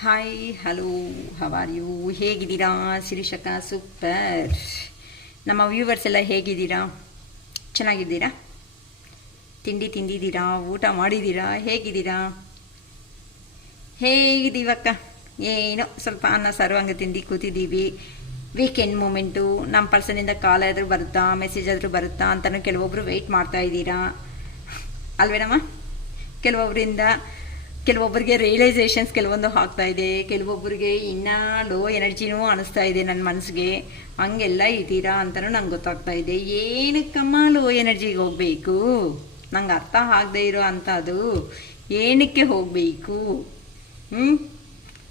Hi hello how are you ಹೇಗಿದ್ದೀರಾ ಶಿರೀಷಕ super. ನಮ್ಮ ವ್ಯೂವರ್ಸ್ ಎಲ್ಲ ಹೇಗಿದ್ದೀರಾ? ಚೆನ್ನಾಗಿದ್ದೀರಾ? ತಿಂಡಿ ತಿಂದಿದ್ದೀರಾ? ಊಟ ಮಾಡಿದ್ದೀರಾ? ಹೇಗಿದ್ದೀವಕ್ಕ? ಏನೋ ಸ್ವಲ್ಪ ಅನ್ನ ಸಾರು ಹಂಗೆ ತಿಂದು ಕೂತಿದ್ದೀವಿ. Weekend moment. ನಮ್ಮ ಪರ್ಸನಿಂದ ಕಾಲ್ ಆದರೂ ಬರುತ್ತಾ, ಮೆಸೇಜ್ ಆದರೂ ಬರುತ್ತಾ ಅಂತಲೂ ಕೆಲವೊಬ್ಬರು ವೆಯ್ಟ್ ಮಾಡ್ತಾ ಇದ್ದೀರಾ ಅಲ್ವೇನಮ್ಮ? ಕೆಲವೊಬ್ಬರಿಗೆ ರಿಯಲೈಸೇಷನ್ಸ್ ಕೆಲವೊಂದು ಆಗ್ತಾ ಇದೆ, ಕೆಲವೊಬ್ಬರಿಗೆ ಇನ್ನೂ ಲೋ ಎನರ್ಜಿನೂ ಅನಿಸ್ತಾ ಇದೆ ನನ್ನ ಮನಸ್ಸಿಗೆ. ಹಂಗೆಲ್ಲ ಇದ್ದೀರಾ ಅಂತಲೂ ನಂಗೆ ಗೊತ್ತಾಗ್ತಾ ಇದೆ. ಏನಕ್ಕಮ್ಮ ಲೋ ಎನರ್ಜಿಗೆ ಹೋಗಬೇಕು? ನಂಗೆ ಅರ್ಥ ಆಗದೆ ಇರೋ ಅಂಥದ್ದು ಏನಕ್ಕೆ ಹೋಗಬೇಕು?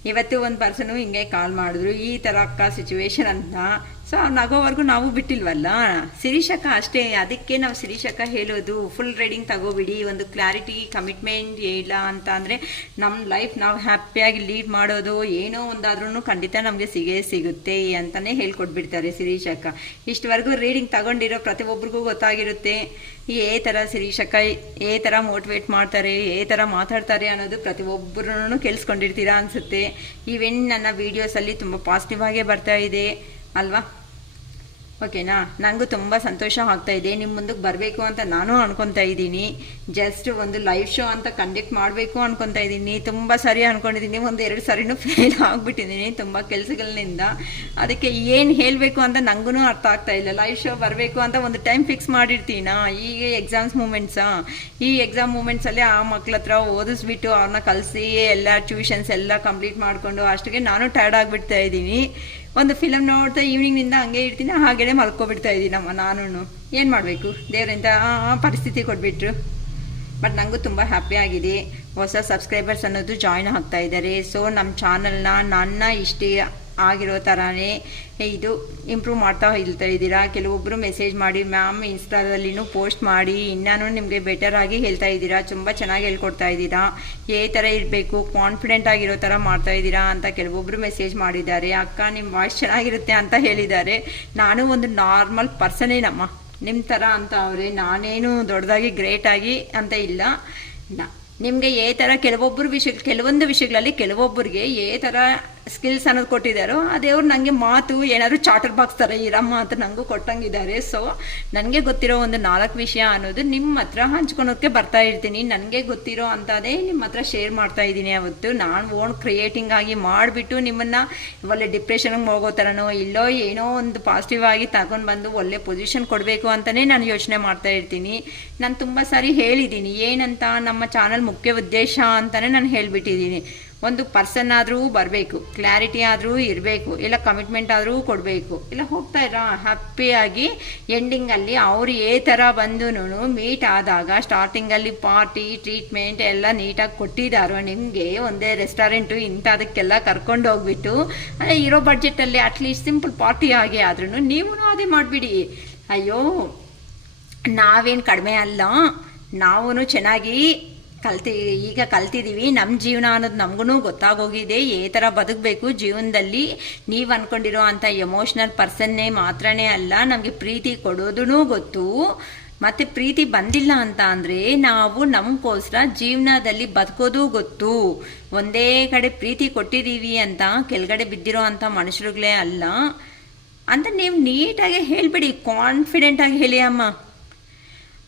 ಇವತ್ತು ಒಂದು ಪರ್ಸನು ಹಿಂಗೆ ಕಾಲ್ ಮಾಡಿದ್ರು, ಈ ಥರ ಅಕ್ಕ ಸಿಚುವೇಶನ್ ಅಂತ. ಸೊ ಅವ್ರು ನಗೋವರೆಗೂ ನಾವು ಬಿಟ್ಟಿಲ್ವಲ್ಲ ಶಿರೀಷಕ್ಕ, ಅಷ್ಟೇ. ಅದಕ್ಕೆ ನಾವು ಶಿರೀಷಕ್ಕ ಹೇಳೋದು, ಫುಲ್ ರೀಡಿಂಗ್ ತಗೋಬಿಡಿ, ಒಂದು ಕ್ಲಾರಿಟಿ ಕಮಿಟ್ಮೆಂಟ್ ಇಲ್ಲ ಅಂತ ಅಂದರೆ ನಮ್ಮ ಲೈಫ್ ನಾವು ಹ್ಯಾಪಿಯಾಗಿ ಲೀಡ್ ಮಾಡೋದು ಏನೋ ಒಂದಾದ್ರೂ ಖಂಡಿತ ನಮಗೆ ಸಿಗುತ್ತೆ ಅಂತಲೇ ಹೇಳ್ಕೊಟ್ಬಿಡ್ತಾರೆ ಶಿರೀಷಕ್ಕ. ಇಷ್ಟವರೆಗೂ ರೀಡಿಂಗ್ ತಗೊಂಡಿರೋ ಪ್ರತಿಯೊಬ್ಬರಿಗೂ ಗೊತ್ತಾಗಿರುತ್ತೆ ಏ ಥರ ಶಿರೀಷಕ್ಕ ಏ ಥರ ಮೋಟಿವೇಟ್ ಮಾಡ್ತಾರೆ, ಏ ಥರ ಮಾತಾಡ್ತಾರೆ ಅನ್ನೋದು ಪ್ರತಿಯೊಬ್ಬರೂ ಕೇಳಿಸ್ಕೊಂಡಿರ್ತೀರಾ ಅನಿಸುತ್ತೆ. ಈವೆನ್ ನನ್ನ ವೀಡಿಯೋಸಲ್ಲಿ ತುಂಬ ಪಾಸಿಟಿವ್ ಆಗೇ ಬರ್ತಾ ಇದೆ ಅಲ್ವಾ? ಓಕೆನಾ? ನನಗೂ ತುಂಬ ಸಂತೋಷ ಆಗ್ತಾ ಇದೆ. ನಿಮ್ಮ ಮುಂದಕ್ಕೆ ಬರಬೇಕು ಅಂತ ನಾನು ಅನ್ಕೊತಾ ಇದ್ದೀನಿ. ಜಸ್ಟ್ ಒಂದು ಲೈವ್ ಶೋ ಅಂತ ಕಂಡಕ್ಟ್ ಮಾಡಬೇಕು ಅನ್ಕೊತಾ ಇದ್ದೀನಿ. ತುಂಬ ಸರಿ ಅಂದ್ಕೊಂಡಿದ್ದೀನಿ, ಒಂದು 2 ಸರಿನೂ ಫೇಲ್ ಆಗಿಬಿಟ್ಟಿದ್ದೀನಿ ತುಂಬ ಕೆಲಸಗಳಿಂದ. ಅದಕ್ಕೆ ಏನು ಹೇಳಬೇಕು ಅಂತ ನನಗೂ ಅರ್ಥ ಆಗ್ತಾ ಇಲ್ಲ. ಲೈವ್ ಶೋ ಬರಬೇಕು ಅಂತ ಒಂದು ಟೈಮ್ ಫಿಕ್ಸ್ ಮಾಡಿರ್ತೀನಾ? ಈಗ ಈ ಎಕ್ಸಾಮ್ ಮೂಮೆಂಟ್ಸಲ್ಲಿ ಆ ಮಕ್ಳ ಹತ್ರ ಓದಿಸ್ಬಿಟ್ಟು ಅವ್ರನ್ನ ಕಲಿಸಿ ಎಲ್ಲ ಟ್ಯೂಷನ್ಸ್ ಎಲ್ಲ ಕಂಪ್ಲೀಟ್ ಮಾಡಿಕೊಂಡು ಅಷ್ಟಿಗೆ ನಾನು ಟಯರ್ಡ್ ಆಗಿಬಿಡ್ತಾ ಇದ್ದೀನಿ. ಒಂದು ಫಿಲಮ್ ನೋಡ್ತಾ ಈವ್ನಿಂಗ್ನಿಂದ ಹಂಗೆ ಇರ್ತೀನಿ, ಹಾಗೇ ಮಲ್ಕೊಬಿಡ್ತಾ ಇದ್ದೀನಮ್ಮ. ನಾನು ಏನು ಮಾಡಬೇಕು? ದೇವರಿಂದ ಪರಿಸ್ಥಿತಿ ಕೊಟ್ಬಿಟ್ರು. ಬಟ್ ನನಗೂ ತುಂಬ ಹ್ಯಾಪಿ ಆಗಿದೆ. ಹೊಸ ಸಬ್ಸ್ಕ್ರೈಬರ್ಸ್ ಅನ್ನೋದು ಜಾಯ್ನ್ ಆಗ್ತಾ ಇದ್ದಾರೆ. ಸೊ ನಮ್ಮ ಚಾನಲ್ನ ನನ್ನ ಇಷ್ಟೇ ಆಗಿರೋ ಥರನೇ ಇದು ಇಂಪ್ರೂವ್ ಮಾಡ್ತಾ ಇದ್ದೀರಾ. ಕೆಲವೊಬ್ಬರು ಮೆಸೇಜ್ ಮಾಡಿ ಮ್ಯಾಮ್ ಇನ್ಸ್ಟಾದಲ್ಲಿನೂ ಪೋಸ್ಟ್ ಮಾಡಿ ಇನ್ನೂ ನಿಮಗೆ ಬೆಟರ್ ಆಗಿ ಹೇಳ್ತಾ ಇದ್ದೀರಾ, ತುಂಬ ಚೆನ್ನಾಗಿ ಹೇಳ್ಕೊಡ್ತಾ ಇದ್ದೀರಾ, ಏ ಥರ ಇರಬೇಕು ಕಾನ್ಫಿಡೆಂಟ್ ಆಗಿರೋ ಥರ ಮಾಡ್ತಾ ಇದ್ದೀರಾ ಅಂತ ಕೆಲವೊಬ್ಬರು ಮೆಸೇಜ್ ಮಾಡಿದ್ದಾರೆ. ಅಕ್ಕ ನಿಮ್ಮ ವಾಯ್ಸ್ ಚೆನ್ನಾಗಿರುತ್ತೆ ಅಂತ ಹೇಳಿದ್ದಾರೆ. ನಾನು ಒಂದು ನಾರ್ಮಲ್ ಪರ್ಸನೇನಮ್ಮ, ನಿಮ್ಮ ಥರ ಅಂತ ಅವರೇ. ನಾನೇನು ದೊಡ್ಡದಾಗಿ ಗ್ರೇಟಾಗಿ ಅಂತ ಇಲ್ಲ. ನಿಮಗೆ ಏ ಥರ ಕೆಲವೊಂದು ವಿಷಯಗಳಲ್ಲಿ ಕೆಲವೊಬ್ಬರಿಗೆ ಏ ಥರ ಸ್ಕಿಲ್ಸ್ ಅನ್ನೋದು ಕೊಟ್ಟಿದ್ದಾರೋ ಅದೇವ್ರು ನನಗೆ ಮಾತು ಏನಾದರೂ ಚಾರ್ಟರ್ ಬಾಕ್ಸ್ ಥರ ಇರಮ್ಮ ಅಂತ ನನಗೂ ಕೊಟ್ಟಂಗಿದ್ದಾರೆ. ಸೊ ನನಗೆ ಗೊತ್ತಿರೋ ಒಂದು 4 ವಿಷಯ ಅನ್ನೋದು ನಿಮ್ಮ ಹತ್ರ ಹಂಚ್ಕೊಳೋಕ್ಕೆ ಬರ್ತಾ ಇರ್ತೀನಿ. ನನಗೆ ಗೊತ್ತಿರೋ ಅಂಥದ್ದೇ ನಿಮ್ಮ ಹತ್ರ ಶೇರ್ ಮಾಡ್ತಾ ಇದ್ದೀನಿ. ಅವತ್ತು ನಾನು ಓನ್ ಕ್ರಿಯೇಟಿಂಗ್ ಆಗಿ ಮಾಡಿಬಿಟ್ಟು ನಿಮ್ಮನ್ನು ಒಳ್ಳೆ ಡಿಪ್ರೆಷನ್ಗೆ ಹೋಗೋ ಥರನೋ ಇಲ್ಲೋ ಏನೋ ಒಂದು ಪಾಸಿಟಿವ್ ಆಗಿ ತಗೊಂಡು ಬಂದು ಒಳ್ಳೆ ಪೊಸಿಷನ್ ಕೊಡಬೇಕು ಅಂತಲೇ ನಾನು ಯೋಚನೆ ಮಾಡ್ತಾ ಇರ್ತೀನಿ. ನಾನು ತುಂಬ ಸಾರಿ ಹೇಳಿದ್ದೀನಿ ಏನಂತ, ನಮ್ಮ ಚಾನಲ್ ಮುಖ್ಯ ಉದ್ದೇಶ ಅಂತಲೇ ನಾನು ಹೇಳಿಬಿಟ್ಟಿದ್ದೀನಿ. ಒಂದು ಪರ್ಸನ್ ಆದರೂ ಬರಬೇಕು, ಕ್ಲಾರಿಟಿ ಆದರೂ ಇರಬೇಕು, ಇಲ್ಲ ಕಮಿಟ್ಮೆಂಟ್ ಆದರೂ ಕೊಡಬೇಕು, ಇಲ್ಲ ಹೋಗ್ತಾ ಇರೋ ಹ್ಯಾಪಿಯಾಗಿ ಎಂಡಿಂಗಲ್ಲಿ ಅವ್ರು ಏ ಥರ ಬಂದು ಮೀಟ್ ಆದಾಗ ಸ್ಟಾರ್ಟಿಂಗಲ್ಲಿ ಪಾರ್ಟಿ ಟ್ರೀಟ್ಮೆಂಟ್ ಎಲ್ಲ ನೀಟಾಗಿ ಕೊಟ್ಟಿದ್ದಾರೋ ನಿಮಗೆ, ಒಂದೇ ರೆಸ್ಟೋರೆಂಟು ಇಂಥದಕ್ಕೆಲ್ಲ ಕರ್ಕೊಂಡು ಹೋಗ್ಬಿಟ್ಟು ಅದೇ ಇರೋ ಬಡ್ಜೆಟಲ್ಲಿ ಅಟ್ಲೀಸ್ಟ್ ಸಿಂಪಲ್ ಪಾರ್ಟಿ ಆಗಿ ಆದ್ರೂ ನೀವು ಅದೇ ಮಾಡಿಬಿಡಿ. ಅಯ್ಯೋ ನಾವೇನು ಕಡಿಮೆ ಅಲ್ಲ, ನಾವು ಚೆನ್ನಾಗಿ ಈಗ ಕಲ್ತಿದ್ದೀವಿ. ನಮ್ಮ ಜೀವನ ಅನ್ನೋದು ನಮಗೂ ಗೊತ್ತಾಗೋಗಿದೆ, ಏ ಥರ ಬದುಕಬೇಕು ಜೀವನದಲ್ಲಿ. ನೀವು ಅಂದ್ಕೊಂಡಿರೋ ಅಂಥ ಎಮೋಷ್ನಲ್ ಪರ್ಸನ್ನೇ ಮಾತ್ರನೇ ಅಲ್ಲ, ನಮಗೆ ಪ್ರೀತಿ ಕೊಡೋದೂ ಗೊತ್ತು. ಮತ್ತು ಪ್ರೀತಿ ಬಂದಿಲ್ಲ ಅಂತ ಅಂದರೆ ನಾವು ನಮಗೋಸ್ಕರ ಜೀವನದಲ್ಲಿ ಬದುಕೋದು ಗೊತ್ತು. ಒಂದೇ ಕಡೆ ಪ್ರೀತಿ ಕೊಟ್ಟಿದ್ದೀವಿ ಅಂತ ಕೆಳಗಡೆ ಬಿದ್ದಿರೋ ಅಂಥ ಮನುಷ್ಯರುಗಳೇ ಅಲ್ಲ ಅಂತ ನೀವು ನೀಟಾಗಿ ಹೇಳಿಬಿಡಿ, ಕಾನ್ಫಿಡೆಂಟಾಗಿ ಹೇಳಿ ಅಮ್ಮ.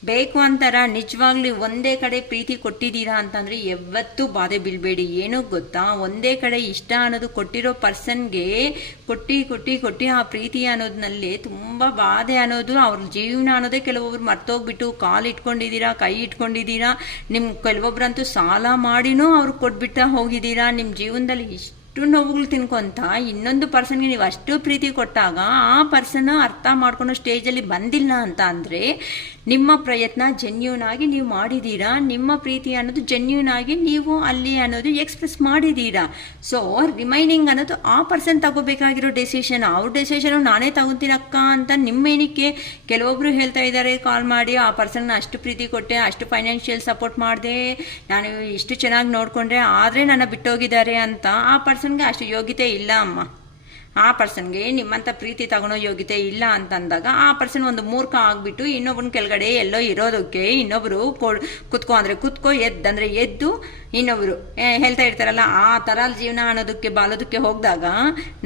ಬೇಕು ಅಂತಾರ ನಿಜವಾಗ್ಲಿ ಒಂದೇ ಕಡೆ ಪ್ರೀತಿ ಕೊಟ್ಟಿದ್ದೀರಾ ಅಂತಂದರೆ ಯಾವತ್ತೂ ಬಾಧೆ ಬೀಳಬೇಡಿ. ಏನೂ ಗೊತ್ತಾ, ಒಂದೇ ಕಡೆ ಇಷ್ಟ ಅನ್ನೋದು ಕೊಟ್ಟಿರೋ ಪರ್ಸನ್ಗೆ ಕೊಟ್ಟು ಆ ಪ್ರೀತಿ ಅನ್ನೋದ್ರಲ್ಲಿ ತುಂಬ ಬಾಧೆ ಅನ್ನೋದು ಅವ್ರ ಜೀವನ ಅನ್ನೋದೇ ಕೆಲವೊಬ್ರು ಮರ್ತೋಗ್ಬಿಟ್ಟು ಕಾಲು ಇಟ್ಕೊಂಡಿದ್ದೀರಾ, ಕೈ ಇಟ್ಕೊಂಡಿದ್ದೀರಾ. ನಿಮ್ಮ ಕೆಲವೊಬ್ರಂತೂ ಸಾಲ ಮಾಡಿನೂ ಅವ್ರಿಗೆ ಕೊಟ್ಬಿಟ್ಟು ಹೋಗಿದ್ದೀರಾ. ನಿಮ್ಮ ಜೀವನದಲ್ಲಿ ಇಷ್ಟು ನೋವುಗಳು ತಿನ್ಕೊಂತ ಇನ್ನೊಂದು ಪರ್ಸನ್ಗೆ ನೀವು ಅಷ್ಟು ಪ್ರೀತಿ ಕೊಟ್ಟಾಗ ಆ ಪರ್ಸನ್ ಅರ್ಥ ಮಾಡ್ಕೊಳೋ ಸ್ಟೇಜಲ್ಲಿ ಬಂದಿಲ್ಲ ಅಂತ ಅಂದರೆ ನಿಮ್ಮ ಪ್ರಯತ್ನ ಜೆನ್ಯೂನ್ ಆಗಿ ನೀವು ಮಾಡಿದ್ದೀರಾ. ನಿಮ್ಮ ಪ್ರೀತಿ ಅನ್ನೋದು ಜೆನ್ಯೂನ್ ಆಗಿ ನೀವು ಅಲ್ಲಿ ಅನ್ನೋದು ಎಕ್ಸ್ಪ್ರೆಸ್ ಮಾಡಿದ್ದೀರಾ. ಸೊ ರಿಮೈನಿಂಗ್ ಅನ್ನೋದು ಆ ಪರ್ಸನ್ ತಗೋಬೇಕಾಗಿರೋ ಡೆಸಿಷನ್. ಅವ್ರ ಡೆಸಿಷನು ನಾನೇ ತಗೊತೀನಿ ಅಕ್ಕ ಅಂತ ನಿಮ್ಮೇನಕ್ಕೆ ಕೆಲವೊಬ್ರು ಹೇಳ್ತಾ ಇದ್ದಾರೆ ಕಾಲ್ ಮಾಡಿ, ಆ ಪರ್ಸನ್ನ ಅಷ್ಟು ಪ್ರೀತಿ ಕೊಟ್ಟೆ, ಅಷ್ಟು ಫೈನಾನ್ಷಿಯಲ್ ಸಪೋರ್ಟ್ ಮಾಡಿದೆ, ನಾನು ಇಷ್ಟು ಚೆನ್ನಾಗಿ ನೋಡಿಕೊಂಡ್ರೆ ಆದರೆ ನನ್ನ ಬಿಟ್ಟೋಗಿದ್ದಾರೆ ಅಂತ. ಆ ಪರ್ಸನ್ಗೆ ಅಷ್ಟು ಯೋಗ್ಯತೆ ಇಲ್ಲ ಅಮ್ಮ. ಆ ಪರ್ಸನ್ಗೆ ನಿಮ್ಮಂಥ ಪ್ರೀತಿ ತಗೊಳೋ ಯೋಗ್ಯತೆ ಇಲ್ಲ ಅಂತಂದಾಗ ಆ ಪರ್ಸನ್ ಒಂದು ಮೂರ್ಖ ಆಗ್ಬಿಟ್ಟು ಇನ್ನೊಬ್ಬನ ಕೆಳಗಡೆ ಎಲ್ಲೋ ಇರೋದಕ್ಕೆ ಇನ್ನೊಬ್ರು ಕುತ್ಕೋ ಅಂದ್ರೆ ಕುತ್ಕೋ ಎದ್ದಂದ್ರೆ ಎದ್ದು ಇನ್ನೊಬ್ರು ಹೇಳ್ತಾ ಇರ್ತಾರಲ್ಲ ಆ ಥರ ಜೀವನ ಅನ್ನೋದಕ್ಕೆ ಬಾಳೋದಕ್ಕೆ ಹೋಗಿದಾಗ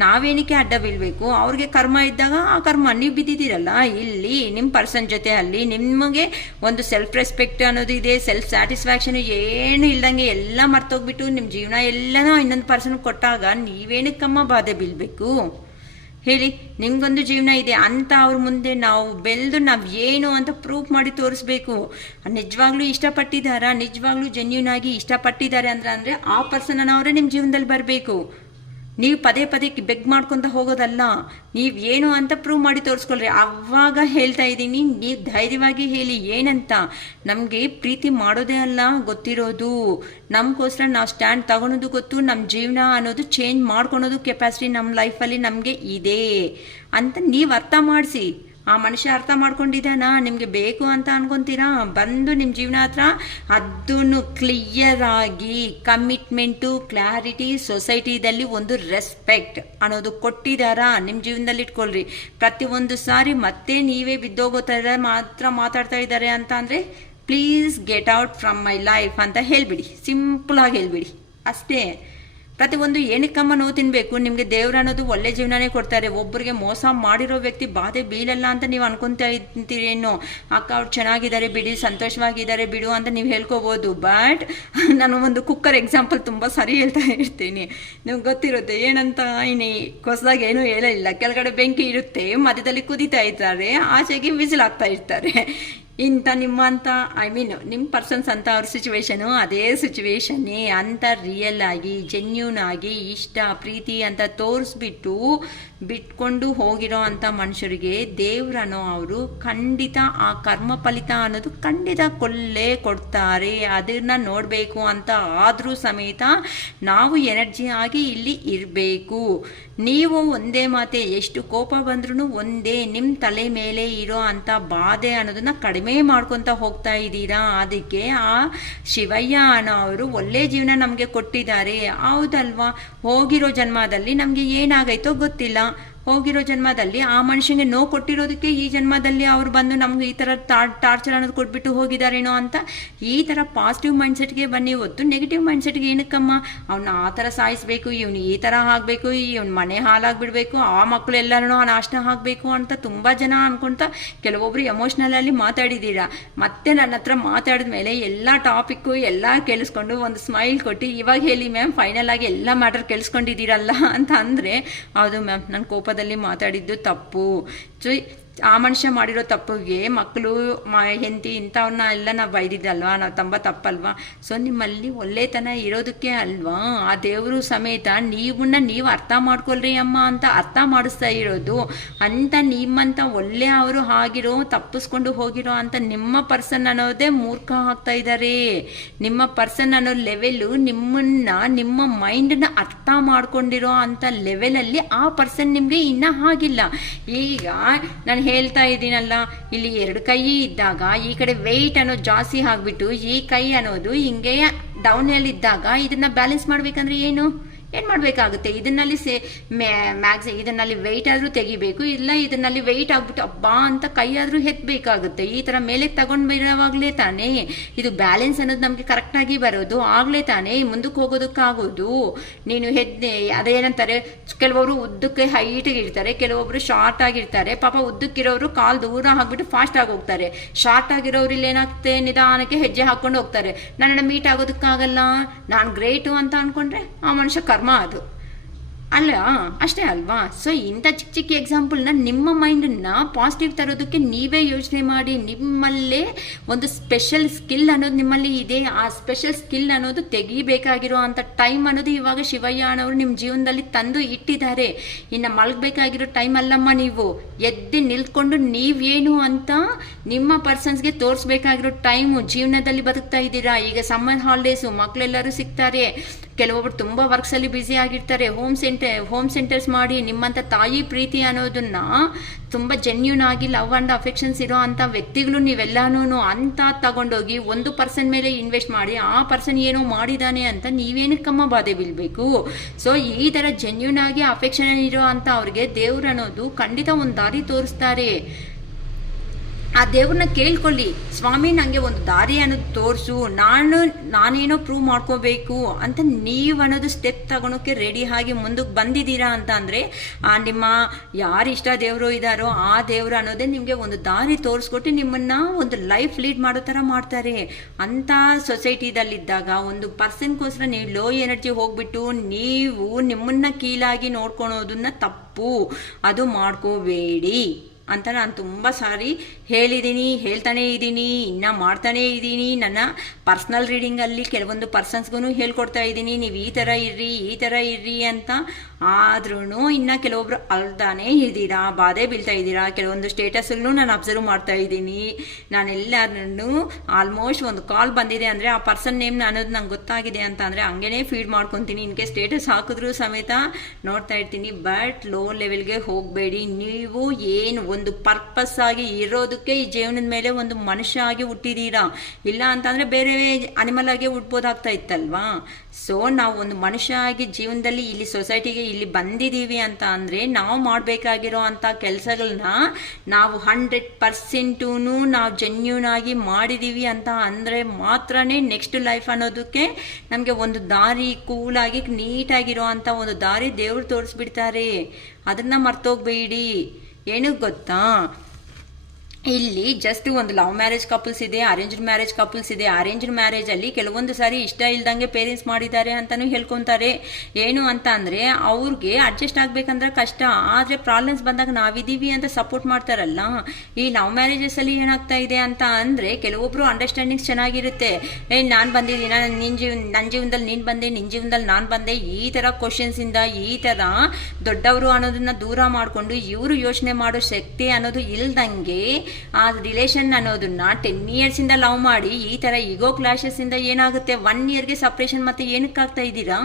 ನಾವೇನಕ್ಕೆ ಅಡ್ಡ ಬೀಳ್ಬೇಕು? ಅವ್ರಿಗೆ ಕರ್ಮ ಇದ್ದಾಗ ಆ ಕರ್ಮ ನೀವು ಬಿದ್ದಿದ್ದೀರಲ್ಲ, ಇಲ್ಲಿ ನಿಮ್ಮ ಪರ್ಸನ್ ಜೊತೆ ಅಲ್ಲಿ ನಿಮಗೆ ಒಂದು ಸೆಲ್ಫ್ ರೆಸ್ಪೆಕ್ಟ್ ಅನ್ನೋದು ಇದೆ, ಸೆಲ್ಫ್ ಸ್ಯಾಟಿಸ್ಫ್ಯಾಕ್ಷನ್ ಏನು ಇಲ್ದಂಗೆ ಎಲ್ಲ ಮರ್ತೋಗ್ಬಿಟ್ಟು ನಿಮ್ಮ ಜೀವನ ಎಲ್ಲನೂ ಇನ್ನೊಂದು ಪರ್ಸನ್ ಕೊಟ್ಟಾಗ ನೀವೇನಕ್ಕಮ್ಮ ಬಾಧೆ ಬೀಳ್ಬೇಕು ಹೇಳಿ? ನಿಮ್ಗೊಂದು ಜೀವನ ಇದೆ ಅಂತ ಅವ್ರ ಮುಂದೆ ನಾವು ಬೆಳೆದು ನಾವು ಏನು ಅಂತ ಪ್ರೂಫ್ ಮಾಡಿ ತೋರಿಸ್ಬೇಕು. ನಿಜವಾಗ್ಲೂ ಇಷ್ಟಪಟ್ಟಿದ್ದಾರಾ, ನಿಜವಾಗ್ಲೂ ಜೆನ್ಯೂನ್ ಆಗಿ ಇಷ್ಟಪಟ್ಟಿದ್ದಾರೆ ಅಂದರೆ ಆ ಪರ್ಸನ್ ಅವರೇ ನಿಮ್ಮ ಜೀವನದಲ್ಲಿ ಬರಬೇಕು. ನೀವು ಪದೇ ಪದೇ ಬೆಗ್ ಮಾಡ್ಕೊತ ಹೋಗೋದಲ್ಲ, ನೀವು ಏನು ಅಂತ ಪ್ರೂವ್ ಮಾಡಿ ತೋರಿಸ್ಕೊಳ್ರಿ. ಅವಾಗ ಹೇಳ್ತಾ ಇದ್ದೀನಿ, ನೀವು ಧೈರ್ಯವಾಗಿ ಹೇಳಿ ಏನಂತ. ನಮಗೆ ಪ್ರೀತಿ ಮಾಡೋದೇ ಅಲ್ಲ ಗೊತ್ತಿರೋದು, ನಮಗೋಸ್ಕರ ನಾವು ಸ್ಟ್ಯಾಂಡ್ ತಗೊಳೋದು ಗೊತ್ತು, ನಮ್ಮ ಜೀವನ ಅನ್ನೋದು ಚೇಂಜ್ ಮಾಡ್ಕೊಳೋದು ಕೆಪಾಸಿಟಿ ನಮ್ಮ ಲೈಫಲ್ಲಿ ನಮಗೆ ಇದೆ ಅಂತ ನೀವು ಅರ್ಥ ಮಾಡಿಸಿ. ಆ ಮನುಷ್ಯ ಅರ್ಥ ಮಾಡ್ಕೊಂಡಿದ್ದಾನಾ, ನಿಮಗೆ ಬೇಕು ಅಂತ ಅನ್ಕೊಂತೀರಾ? ಬಂದು ನಿಮ್ಮ ಜೀವನ ಹತ್ರ ಅದನ್ನು ಕ್ಲಿಯರ್ ಆಗಿ ಕಮಿಟ್ಮೆಂಟು, ಕ್ಲಾರಿಟಿ, ಸೊಸೈಟಿದಲ್ಲಿ ಒಂದು ರೆಸ್ಪೆಕ್ಟ್ ಅನ್ನೋದು ಕೊಟ್ಟಿದ್ದಾರಾ ನಿಮ್ಮ ಜೀವನದಲ್ಲಿ ಇಟ್ಕೊಳ್ರಿ. ಪ್ರತಿಯೊಂದು ಸಾರಿ ಮತ್ತೆ ನೀವೇ ಬಿದ್ದೋಗೋತರ ಮಾತ್ರ ಮಾತಾಡ್ತಾ ಇದ್ದಾರೆ ಅಂತ ಅಂದರೆ please get out from my life ಅಂತ ಹೇಳ್ಬಿಡಿ, ಸಿಂಪಲಾಗಿ ಹೇಳ್ಬಿಡಿ ಅಷ್ಟೇ. ಪ್ರತಿಯೊಂದು ಏನಕ್ಕಮ್ಮ ನೋವು ತಿನ್ನಬೇಕು? ನಿಮಗೆ ದೇವ್ರು ಅನ್ನೋದು ಒಳ್ಳೆ ಜೀವನನೇ ಕೊಡ್ತಾರೆ. ಒಬ್ಬರಿಗೆ ಮೋಸ ಮಾಡಿರೋ ವ್ಯಕ್ತಿ ಬಾಧೆ ಬೀಳಲ್ಲ ಅಂತ ನೀವು ಅನ್ಕೊತಾ ಇರ್ತೀರೇನೋ. ಅಕ್ಕ ಅವ್ರು ಚೆನ್ನಾಗಿದ್ದಾರೆ ಬಿಡಿ, ಸಂತೋಷವಾಗಿದ್ದಾರೆ ಬಿಡು ಅಂತ ನೀವು ಹೇಳ್ಕೋಬೋದು. ಬಟ್ ನಾನು ಒಂದು ಕುಕ್ಕರ್ ಎಕ್ಸಾಂಪಲ್ ತುಂಬ ಸರಿ ಹೇಳ್ತಾ ಇರ್ತೀನಿ, ನಿಮ್ಗೆ ಗೊತ್ತಿರುತ್ತೆ ಏನಂತ. ಇನ್ನು ಹೊಸದಾಗಿ ಏನೂ ಹೇಳಲಿಲ್ಲ, ಕೆಳಗಡೆ ಬೆಂಕಿ ಇರುತ್ತೆ, ಮಧ್ಯದಲ್ಲಿ ಕುದೀತಾ ಇರ್ತಾರೆ, ಆಚೆಗೆ ವಿಸಿಲ್ ಆಗ್ತಾ ಇರ್ತಾರೆ. ಇಂಥ ನಿಮ್ಮಂಥ ನಿಮ್ಮ ಪರ್ಸನ್ಸ್ ಅಂತ ಅವ್ರ ಸಿಚುವೇಶನು ಅದೇ ಸಿಚುವೇಶನ್ನೇ ಅಂತ ರಿಯಲ್ ಆಗಿ ಜೆನ್ಯೂನ್ ಆಗಿ ಇಷ್ಟ ಪ್ರೀತಿ ಅಂತ ತೋರಿಸ್ಬಿಟ್ಟು ಬಿಟ್ಕೊಂಡು ಹೋಗಿರೋ ಅಂಥ ಮನುಷ್ಯರಿಗೆ ದೇವ್ರನೋ ಅವರು ಖಂಡಿತ ಆ ಕರ್ಮ ಫಲಿತ ಅನ್ನೋದು ಖಂಡಿತ ಕೊಡ್ತಾರೆ. ಅದನ್ನ ನೋಡಬೇಕು ಅಂತ ಆದರೂ ಸಮೇತ ನಾವು ಎನರ್ಜಿ ಆಗಿ ಇಲ್ಲಿ ಇರಬೇಕು. ನೀವು ಒಂದೇ ಮಾತೆ ಎಷ್ಟು ಕೋಪ ಬಂದ್ರೂ ಒಂದೇ ನಿಮ್ಮ ತಲೆ ಮೇಲೆ ಇರೋ ಅಂಥ ಬಾಧೆ ಅನ್ನೋದನ್ನ ಕಡಿಮೆ ಮಾಡ್ಕೊತ ಹೋಗ್ತಾ ಇದ್ದೀರಾ. ಅದಕ್ಕೆ ಆ ಶಿವಯ್ಯ ಅನ್ನೋ ಅವರು ಒಳ್ಳೆ ಜೀವನ ನಮಗೆ ಕೊಟ್ಟಿದ್ದಾರೆ, ಹೌದಲ್ವಾ? ಹೋಗಿರೋ ಜನ್ಮದಲ್ಲಿ ನಮಗೆ ಏನಾಗೈತೋ ಗೊತ್ತಿಲ್ಲ, ಹೋಗಿರೋ ಜನ್ಮದಲ್ಲಿ ಆ ಮನುಷ್ಯನಿಗೆ ನೋವು ಕೊಟ್ಟಿರೋದಕ್ಕೆ ಈ ಜನ್ಮದಲ್ಲಿ ಅವ್ರು ಬಂದು ನಮ್ಗೆ ಈ ಥರ ಟಾರ್ಚರ್ ಅನ್ನೋದು ಕೊಟ್ಬಿಟ್ಟು ಹೋಗಿದ್ದಾರೇನೋ ಅಂತ ಈ ಥರ ಪಾಸಿಟಿವ್ ಮೈಂಡ್ಸೆಟ್ಗೆ ಬನ್ನಿ. ಹೊತ್ತು ನೆಗೆಟಿವ್ ಮೈಂಡ್ಸೆಟ್ಗೆ ಏನಕ್ಕಮ್ಮ ಅವ್ನ ಆ ಥರ ಸಾಯಿಸ್ಬೇಕು, ಇವನು ಈ ಥರ ಆಗಬೇಕು, ಇವ್ನ ಮನೆ ಹಾಳಾಗ್ಬಿಡ್ಬೇಕು, ಆ ಮಕ್ಕಳು ಎಲ್ಲರೂ ನಾಷ್ಟ ಆಗಬೇಕು ಅಂತ ತುಂಬ ಜನ ಅನ್ಕೊಂತ ಕೆಲವೊಬ್ರು ಎಮೋಷ್ನಲಲ್ಲಿ ಮಾತಾಡಿದ್ದೀರಾ. ಮತ್ತೆ ನನ್ನ ಹತ್ರ ಮಾತಾಡಿದ ಮೇಲೆ ಎಲ್ಲ ಟಾಪಿಕ್ಕು ಎಲ್ಲ ಕೇಳಿಸ್ಕೊಂಡು ಒಂದು ಸ್ಮೈಲ್ ಕೊಟ್ಟು ಇವಾಗ ಹೇಳಿ ಮ್ಯಾಮ್ ಫೈನಲ್ ಆಗಿ ಎಲ್ಲ ಮ್ಯಾಟರ್ ಕೇಳಿಸ್ಕೊಂಡಿದ್ದೀರಲ್ಲ ಅಂತ ಅಂದರೆ ಹೌದು ಮ್ಯಾಮ್ ನನ್ನ ಕೋಪ ಮಾತಾಡಿದ್ದು ತಪ್ಪು. ಆ ಮನುಷ್ಯ ಮಾಡಿರೋ ತಪ್ಪಿಗೆ ಮಕ್ಕಳು ಹೆಂಡತಿ ಇಂಥವ್ರನ್ನ ಎಲ್ಲ ನಾವು ಬೈದಿದ್ದಲ್ವಾ, ನಾವು ತುಂಬ ತಪ್ಪಲ್ವಾ? ಸೊ ನಿಮ್ಮಲ್ಲಿ ಒಳ್ಳೆತನ ಇರೋದಕ್ಕೆ ಅಲ್ವಾ ಆ ದೇವರು ಸಮೇತ ನೀವು ಅರ್ಥ ಮಾಡ್ಕೊಳ್ರಿ ಅಮ್ಮ ಅಂತ ಅರ್ಥ ಮಾಡಿಸ್ತಾ ಇರೋದು. ಅಂತ ನಿಮ್ಮಂಥ ಒಳ್ಳೆ ಅವರು ಆಗಿರೋ ತಪ್ಪಿಸ್ಕೊಂಡು ಹೋಗಿರೋ ಅಂತ ನಿಮ್ಮ ಪರ್ಸನ್ ಅನ್ನೋದೇ ಮೂರ್ಖ ಆಗ್ತಾ ಇದ್ದಾರೆ. ನಿಮ್ಮ ಪರ್ಸನ್ ಅನ್ನೋ ಲೆವೆಲು ನಿಮ್ಮ ಮೈಂಡನ್ನ ಅರ್ಥ ಮಾಡ್ಕೊಂಡಿರೋ ಅಂಥ ಲೆವೆಲಲ್ಲಿ ಆ ಪರ್ಸನ್ ನಿಮಗೆ ಇನ್ನೂ ಆಗಿಲ್ಲ. ಈಗ ನಾನು ಹೇಳ್ತಾ ಇದ್ದೀನಲ್ಲ, ಇಲ್ಲಿ ಎರಡು ಕೈ ಇದ್ದಾಗ ಈ ಕಡೆ ವೆಯ್ಟ್ ಅನ್ನೋದು ಜಾಸ್ತಿ ಆಗಿಬಿಟ್ಟು ಈ ಕೈ ಅನ್ನೋದು ಹಿಂಗೆ ಡೌನಲ್ಲಿ ಇದ್ದಾಗ ಇದನ್ನ ಬ್ಯಾಲೆನ್ಸ್ ಮಾಡ್ಬೇಕಂದ್ರೆ ಏನು ಮಾಡಬೇಕಾಗುತ್ತೆ? ಇದನ್ನಲ್ಲಿ ಇದನ್ನಲ್ಲಿ ವೆಯ್ಟ್ ಆದರೂ ತೆಗಿಬೇಕು, ಇಲ್ಲ ಇದನ್ನಲ್ಲಿ ವೆಯ್ಟ್ ಆಗ್ಬಿಟ್ಟು ಅಬ್ಬಾ ಅಂತ ಕೈ ಆದರೂ ಎತ್ತಬೇಕಾಗುತ್ತೆ. ಈ ಥರ ಮೇಲೆ ತಗೊಂಡು ಬರೋವಾಗಲೇ ತಾನೇ ಇದು ಬ್ಯಾಲೆನ್ಸ್ ಅನ್ನೋದು ನಮಗೆ ಕರೆಕ್ಟಾಗಿ ಬರೋದು, ಆಗಲೇ ತಾನೇ ಮುಂದಕ್ಕೆ ಹೋಗೋದಕ್ಕಾಗೋದು. ನೀನು ಅದೇನಂತಾರೆ, ಕೆಲವೊಬ್ರು ಉದ್ದಕ್ಕೆ ಹೈಟಿಗೆ ಇರ್ತಾರೆ, ಕೆಲವೊಬ್ರು ಶಾರ್ಟ್ ಆಗಿರ್ತಾರೆ. ಪಾಪ ಉದ್ದಕ್ಕಿರೋರು ಕಾಲು ದೂರ ಹಾಕ್ಬಿಟ್ಟು ಫಾಸ್ಟ್ ಆಗಿ ಹೋಗ್ತಾರೆ. ಶಾರ್ಟ್ ಆಗಿರೋರು ಇಲ್ಲಿ ಏನಾಗುತ್ತೆ, ನಿಧಾನಕ್ಕೆ ಹೆಜ್ಜೆ ಹಾಕ್ಕೊಂಡು ಹೋಗ್ತಾರೆ. ನನ್ನನ್ನು ಮೀಟ್ ಆಗೋದಕ್ಕಾಗಲ್ಲ, ನಾನು ಗ್ರೇಟು ಅಂತ ಅಂದ್ಕೊಂಡ್ರೆ ಆ ಮನುಷ್ಯ ಅದು ಅಲ್ಲ, ಅಷ್ಟೇ ಅಲ್ವಾ? ಸೊ ಇಂಥ ಚಿಕ್ಕ ಚಿಕ್ಕ ಎಕ್ಸಾಂಪಲ್ನ ನಿಮ್ಮ ಮೈಂಡನ್ನ ಪಾಸಿಟಿವ್ ತರೋದಕ್ಕೆ ನೀವೇ ಯೋಚನೆ ಮಾಡಿ. ನಿಮ್ಮಲ್ಲೇ ಒಂದು ಸ್ಪೆಷಲ್ ಸ್ಕಿಲ್ ಅನ್ನೋದು ನಿಮ್ಮಲ್ಲಿ ಇದೆ. ಆ ಸ್ಪೆಷಲ್ ಸ್ಕಿಲ್ ಅನ್ನೋದು ತೆಗಿಬೇಕಾಗಿರೋ ಅಂಥ ಟೈಮ್ ಅನ್ನೋದು ಇವಾಗ ಶಿವಯ್ಯ ಅನ್ನೋರು ನಿಮ್ಮ ಜೀವನದಲ್ಲಿ ತಂದು ಇಟ್ಟಿದ್ದಾರೆ. ಇನ್ನು ಮಲಗಬೇಕಾಗಿರೋ ಟೈಮ್ ಅಲ್ಲಮ್ಮ, ನೀವು ಎದ್ದು ನಿಲ್ಕೊಂಡು ನೀವೇನು ಅಂತ ನಿಮ್ಮ ಪರ್ಸನ್ಸ್ಗೆ ತೋರಿಸ್ಬೇಕಾಗಿರೋ ಟೈಮು. ಜೀವನದಲ್ಲಿ ಬದುಕ್ತಾ ಇದ್ದೀರಾ. ಈಗ ಸಮ್ಮರ್ ಹಾಲಿಡೇಸು, ಮಕ್ಕಳೆಲ್ಲರೂ ಸಿಗ್ತಾರೆ, ಕೆಲವೊಬ್ರು ತುಂಬ ವರ್ಕ್ಸಲ್ಲಿ ಬ್ಯುಸಿ ಆಗಿರ್ತಾರೆ, ಹೋಮ್ ಸೆಂಟರ್ ಹೋಮ್ ಸೆಂಟರ್ಸ್ ಮಾಡಿ ನಿಮ್ಮಂಥ ತಾಯಿ ಪ್ರೀತಿ ಅನ್ನೋದನ್ನ ತುಂಬ ಜೆನ್ಯೂನ್ ಆಗಿ ಲವ್ ಆ್ಯಂಡ್ ಅಫೆಕ್ಷನ್ಸ್ ಇರೋ ಅಂಥ ವ್ಯಕ್ತಿಗಳು ನೀವೆಲ್ಲನೂ ಅಂತ ತಗೊಂಡೋಗಿ ಒಂದು ಪರ್ಸನ್ ಮೇಲೆ ಇನ್ವೆಸ್ಟ್ ಮಾಡಿ ಆ ಪರ್ಸನ್ ಏನೋ ಮಾಡಿದ್ದಾನೆ ಅಂತ ನೀವೇನಕ್ಕಮ್ಮ ಬಾಧೆ ಬೀಳಬೇಕು. ಸೊ ಈ ಥರ ಜೆನ್ಯೂನ್ ಆಗಿ ಅಫೆಕ್ಷನ್ ಇರೋ ಅಂಥ ಅವ್ರಿಗೆ ದೇವ್ರು ಅನ್ನೋದು ಖಂಡಿತ ಒಂದು ದಾರಿ ತೋರಿಸ್ತಾರೆ. ಆ ದೇವ್ರನ್ನ ಕೇಳ್ಕೊಳ್ಳಿ, ಸ್ವಾಮಿ ನನಗೆ ಒಂದು ದಾರಿ ಅನ್ನೋದು ತೋರಿಸು, ನಾನೇನೋ ಪ್ರೂವ್ ಮಾಡ್ಕೋಬೇಕು ಅಂತ ನೀವು ಅನ್ನೋದು ಸ್ಟೆಪ್ ತಗೊಳೋಕ್ಕೆ ರೆಡಿ ಆಗಿ ಮುಂದಕ್ಕೆ ಬಂದಿದ್ದೀರಾ ಅಂತ ಅಂದರೆ ನಿಮ್ಮ ಯಾರು ಇಷ್ಟ ದೇವರು ಇದ್ದಾರೋ ಆ ದೇವರು ಅನ್ನೋದೇ ನಿಮಗೆ ಒಂದು ದಾರಿ ತೋರಿಸ್ಕೊಟ್ಟು ನಿಮ್ಮನ್ನು ಒಂದು ಲೈಫ್ ಲೀಡ್ ಮಾಡೋ ಥರ ಮಾಡ್ತಾರೆ. ಅಂಥ ಸೊಸೈಟಿದಲ್ಲಿದ್ದಾಗ ಒಂದು ಪರ್ಸನ್ಗೋಸ್ಕರ ನೀವು ಲೋ ಎನರ್ಜಿ ಹೋಗ್ಬಿಟ್ಟು ನೀವು ನಿಮ್ಮನ್ನು ಕೀಳಾಗಿ ನೋಡ್ಕೊಳೋದನ್ನ ತಪ್ಪು, ಅದು ಮಾಡ್ಕೋಬೇಡಿ ಅಂತ ನಾನು ತುಂಬ ಸಾರಿ ಹೇಳಿದ್ದೀನಿ, ಹೇಳ್ತಾನೇ ಇದ್ದೀನಿ, ಇನ್ನೂ ಮಾಡ್ತಾನೇ ಇದ್ದೀನಿ. ನನ್ನ ಪರ್ಸ್ನಲ್ ರೀಡಿಂಗಲ್ಲಿ ಕೆಲವೊಂದು ಪರ್ಸನ್ಸ್ಗೂ ಹೇಳ್ಕೊಡ್ತಾ ಇದ್ದೀನಿ, ನೀವು ಈ ಥರ ಇರ್ರಿ ಅಂತ. ಆದ್ರೂ ಇನ್ನು ಕೆಲವೊಬ್ರು ಅಲ್ದಾನೇ ಇದ್ದೀರಾ, ಬಾಧೆ ಬೀಳ್ತಾ ಇದ್ದೀರಾ. ಕೆಲವೊಂದು ಸ್ಟೇಟಸ್ಗೂ ನಾನು ಅಬ್ಸರ್ವ್ ಮಾಡ್ತಾ ಇದ್ದೀನಿ. ನಾನೆಲ್ಲರೂ ಆಲ್ಮೋಸ್ಟ್ ಒಂದು ಕಾಲ್ ಬಂದಿದೆ ಅಂದರೆ ಆ ಪರ್ಸನ್ ನೇಮ್ ಅನ್ನೋದು ನಂಗೆ ಗೊತ್ತಾಗಿದೆ ಅಂತ ಅಂದರೆ ಹಂಗೇ ಫೀಡ್ ಮಾಡ್ಕೊತೀನಿ. ಇನ್ಕೆ ಸ್ಟೇಟಸ್ ಹಾಕಿದ್ರೂ ಸಮೇತ ನೋಡ್ತಾ ಇರ್ತೀನಿ. ಬಟ್ ಲೋ ಲೆವೆಲ್ಗೆ ಹೋಗಬೇಡಿ. ನೀವು ಏನು ಒಂದು ಪರ್ಪಸ್ ಆಗಿ ಇರೋದಕ್ಕೆ ಈ ಜೀವನದ ಮೇಲೆ ಒಂದು ಮನುಷ್ಯ ಆಗಿ ಹುಟ್ಟಿದ್ದೀರಾ. ಇಲ್ಲ ಅಂತಂದರೆ ಬೇರೆ ಅನಿಮಲ್ ಆಗಿ ಹುಟ್ಬೋದಾಗ್ತಾ ಇತ್ತಲ್ವಾ. ಸೊ ನಾವು ಒಂದು ಮನುಷ್ಯ ಆಗಿ ಜೀವನದಲ್ಲಿ ಇಲ್ಲಿ ಸೊಸೈಟಿಗೆ ಇಲ್ಲಿ ಬಂದಿದ್ದೀವಿ ಅಂತ ಅಂದರೆ ನಾವು ಮಾಡಬೇಕಾಗಿರೋ ಅಂಥ ಕೆಲಸಗಳನ್ನ ನಾವು 100% ನಾವು ಜೆನ್ಯೂನ್ ಆಗಿ ಮಾಡಿದ್ದೀವಿ ಅಂತ ಅಂದರೆ ಮಾತ್ರನೇ ನೆಕ್ಸ್ಟ್ ಲೈಫ್ ಅನ್ನೋದಕ್ಕೆ ನಮಗೆ ಒಂದು ದಾರಿ, ಕೂಲಾಗಿ ನೀಟಾಗಿರೋ ಅಂಥ ಒಂದು ದಾರಿ ದೇವ್ರು ತೋರಿಸ್ಬಿಡ್ತಾರೆ. ಅದನ್ನು ಮರ್ತೋಗ್ಬೇಡಿ. ಏನು ಗೊತ್ತಾ, ಇಲ್ಲಿ ಜಸ್ಟ್ ಒಂದು ಲವ್ ಮ್ಯಾರೇಜ್ ಕಪಲ್ಸ್ ಇದೆ, ಅರೇಂಜ್ಡ್ ಮ್ಯಾರೇಜ್ ಕಪಲ್ಸ್ ಇದೆ. ಅರೇಂಜ್ಡ್ ಮ್ಯಾರೇಜಲ್ಲಿ ಕೆಲವೊಂದು ಸಾರಿ ಇಷ್ಟ ಇಲ್ದಂಗೆ ಪೇರೆಂಟ್ಸ್ ಮಾಡಿದ್ದಾರೆ ಅಂತಲೂ ಹೇಳ್ಕೊತಾರೆ. ಏನು ಅಂತ ಅಂದರೆ ಅವ್ರಿಗೆ ಅಡ್ಜಸ್ಟ್ ಆಗಬೇಕಂದ್ರೆ ಕಷ್ಟ, ಆದರೆ ಪ್ರಾಬ್ಲಮ್ಸ್ ಬಂದಾಗ ನಾವಿದ್ದೀವಿ ಅಂತ ಸಪೋರ್ಟ್ ಮಾಡ್ತಾರಲ್ಲ. ಈ ಲವ್ ಮ್ಯಾರೇಜಸಲ್ಲಿ ಏನಾಗ್ತಾ ಇದೆ ಅಂತ ಅಂದರೆ ಕೆಲವೊಬ್ಬರು ಅಂಡರ್ಸ್ಟ್ಯಾಂಡಿಂಗ್ಸ್ ಚೆನ್ನಾಗಿರುತ್ತೆ. ನಾನು ಬಂದಿದ್ದೀನಿ, ನನ್ನ ಜೀವನದಲ್ಲಿ ನೀನು ಬಂದೆ, ನಿನ್ನ ಜೀವನದಲ್ಲಿ ನಾನು ಬಂದೆ, ಈ ಥರ ಕ್ವಶನ್ಸಿಂದ ಈ ಥರ ದೊಡ್ಡವರು ಅನ್ನೋದನ್ನ ದೂರ ಮಾಡಿಕೊಂಡು ಇವರು ಯೋಚನೆ ಮಾಡೋ ಶಕ್ತಿ ಅನ್ನೋದು ಇಲ್ದಂಗೆ ಆ ರಿಲೇಷನ್ ಅನ್ನೋದನ್ನ 10 years ಇಂದ ಲವ್ ಮಾಡಿ ಈ ಥರ ಈಗೋ ಕ್ಲಾಶಸ್ ಇಂದ ಏನಾಗುತ್ತೆ, 1 yearಗೆ ಸಪ್ರೇಷನ್. ಮತ್ತೆ ಏನಕ್ಕಾಗ್ತಾ ಇದ್ದೀರಾ?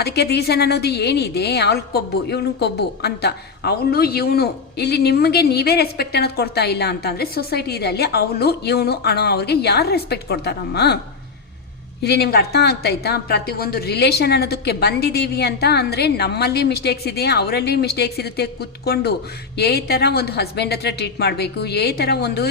ಅದಕ್ಕೆ ರೀಸನ್ ಅನ್ನೋದು ಏನಿದೆ? ಅವಳು ಕೊಬ್ಬು, ಇವನು ಕೊಬ್ಬು ಅಂತ, ಅವಳು ಇವನು. ಇಲ್ಲಿ ನಿಮಗೆ ನೀವೇ ರೆಸ್ಪೆಕ್ಟ್ ಅನ್ನೋದು ಕೊಡ್ತಾ ಇಲ್ಲ ಅಂತಂದರೆ ಸೊಸೈಟಿದಲ್ಲಿ ಅವಳು ಇವನು ಅನ್ನೋ ಅವ್ರಿಗೆ ಯಾರು ರೆಸ್ಪೆಕ್ಟ್ ಕೊಡ್ತಾರಮ್ಮ? ಇಲ್ಲಿ ನಿಮ್ಗೆ ಅರ್ಥ ಆಗ್ತಾಯ್ತಾ? ಪ್ರತಿಯೊಂದು ರಿಲೇಷನ್ ಅನ್ನೋದಕ್ಕೆ ಬಂದಿದ್ದೀವಿ ಅಂತ ಅಂದರೆ ನಮ್ಮಲ್ಲಿ ಮಿಸ್ಟೇಕ್ಸ್ ಇದೆ, ಅವರಲ್ಲಿ ಮಿಸ್ಟೇಕ್ಸ್ ಇರುತ್ತೆ. ಕೂತ್ಕೊಂಡು ಏ ಥರ ಒಂದು ಹಸ್ಬೆಂಡ್ ಹತ್ರ ಟ್ರೀಟ್ ಮಾಡಬೇಕು, ಏ ಥರ ಒಂದು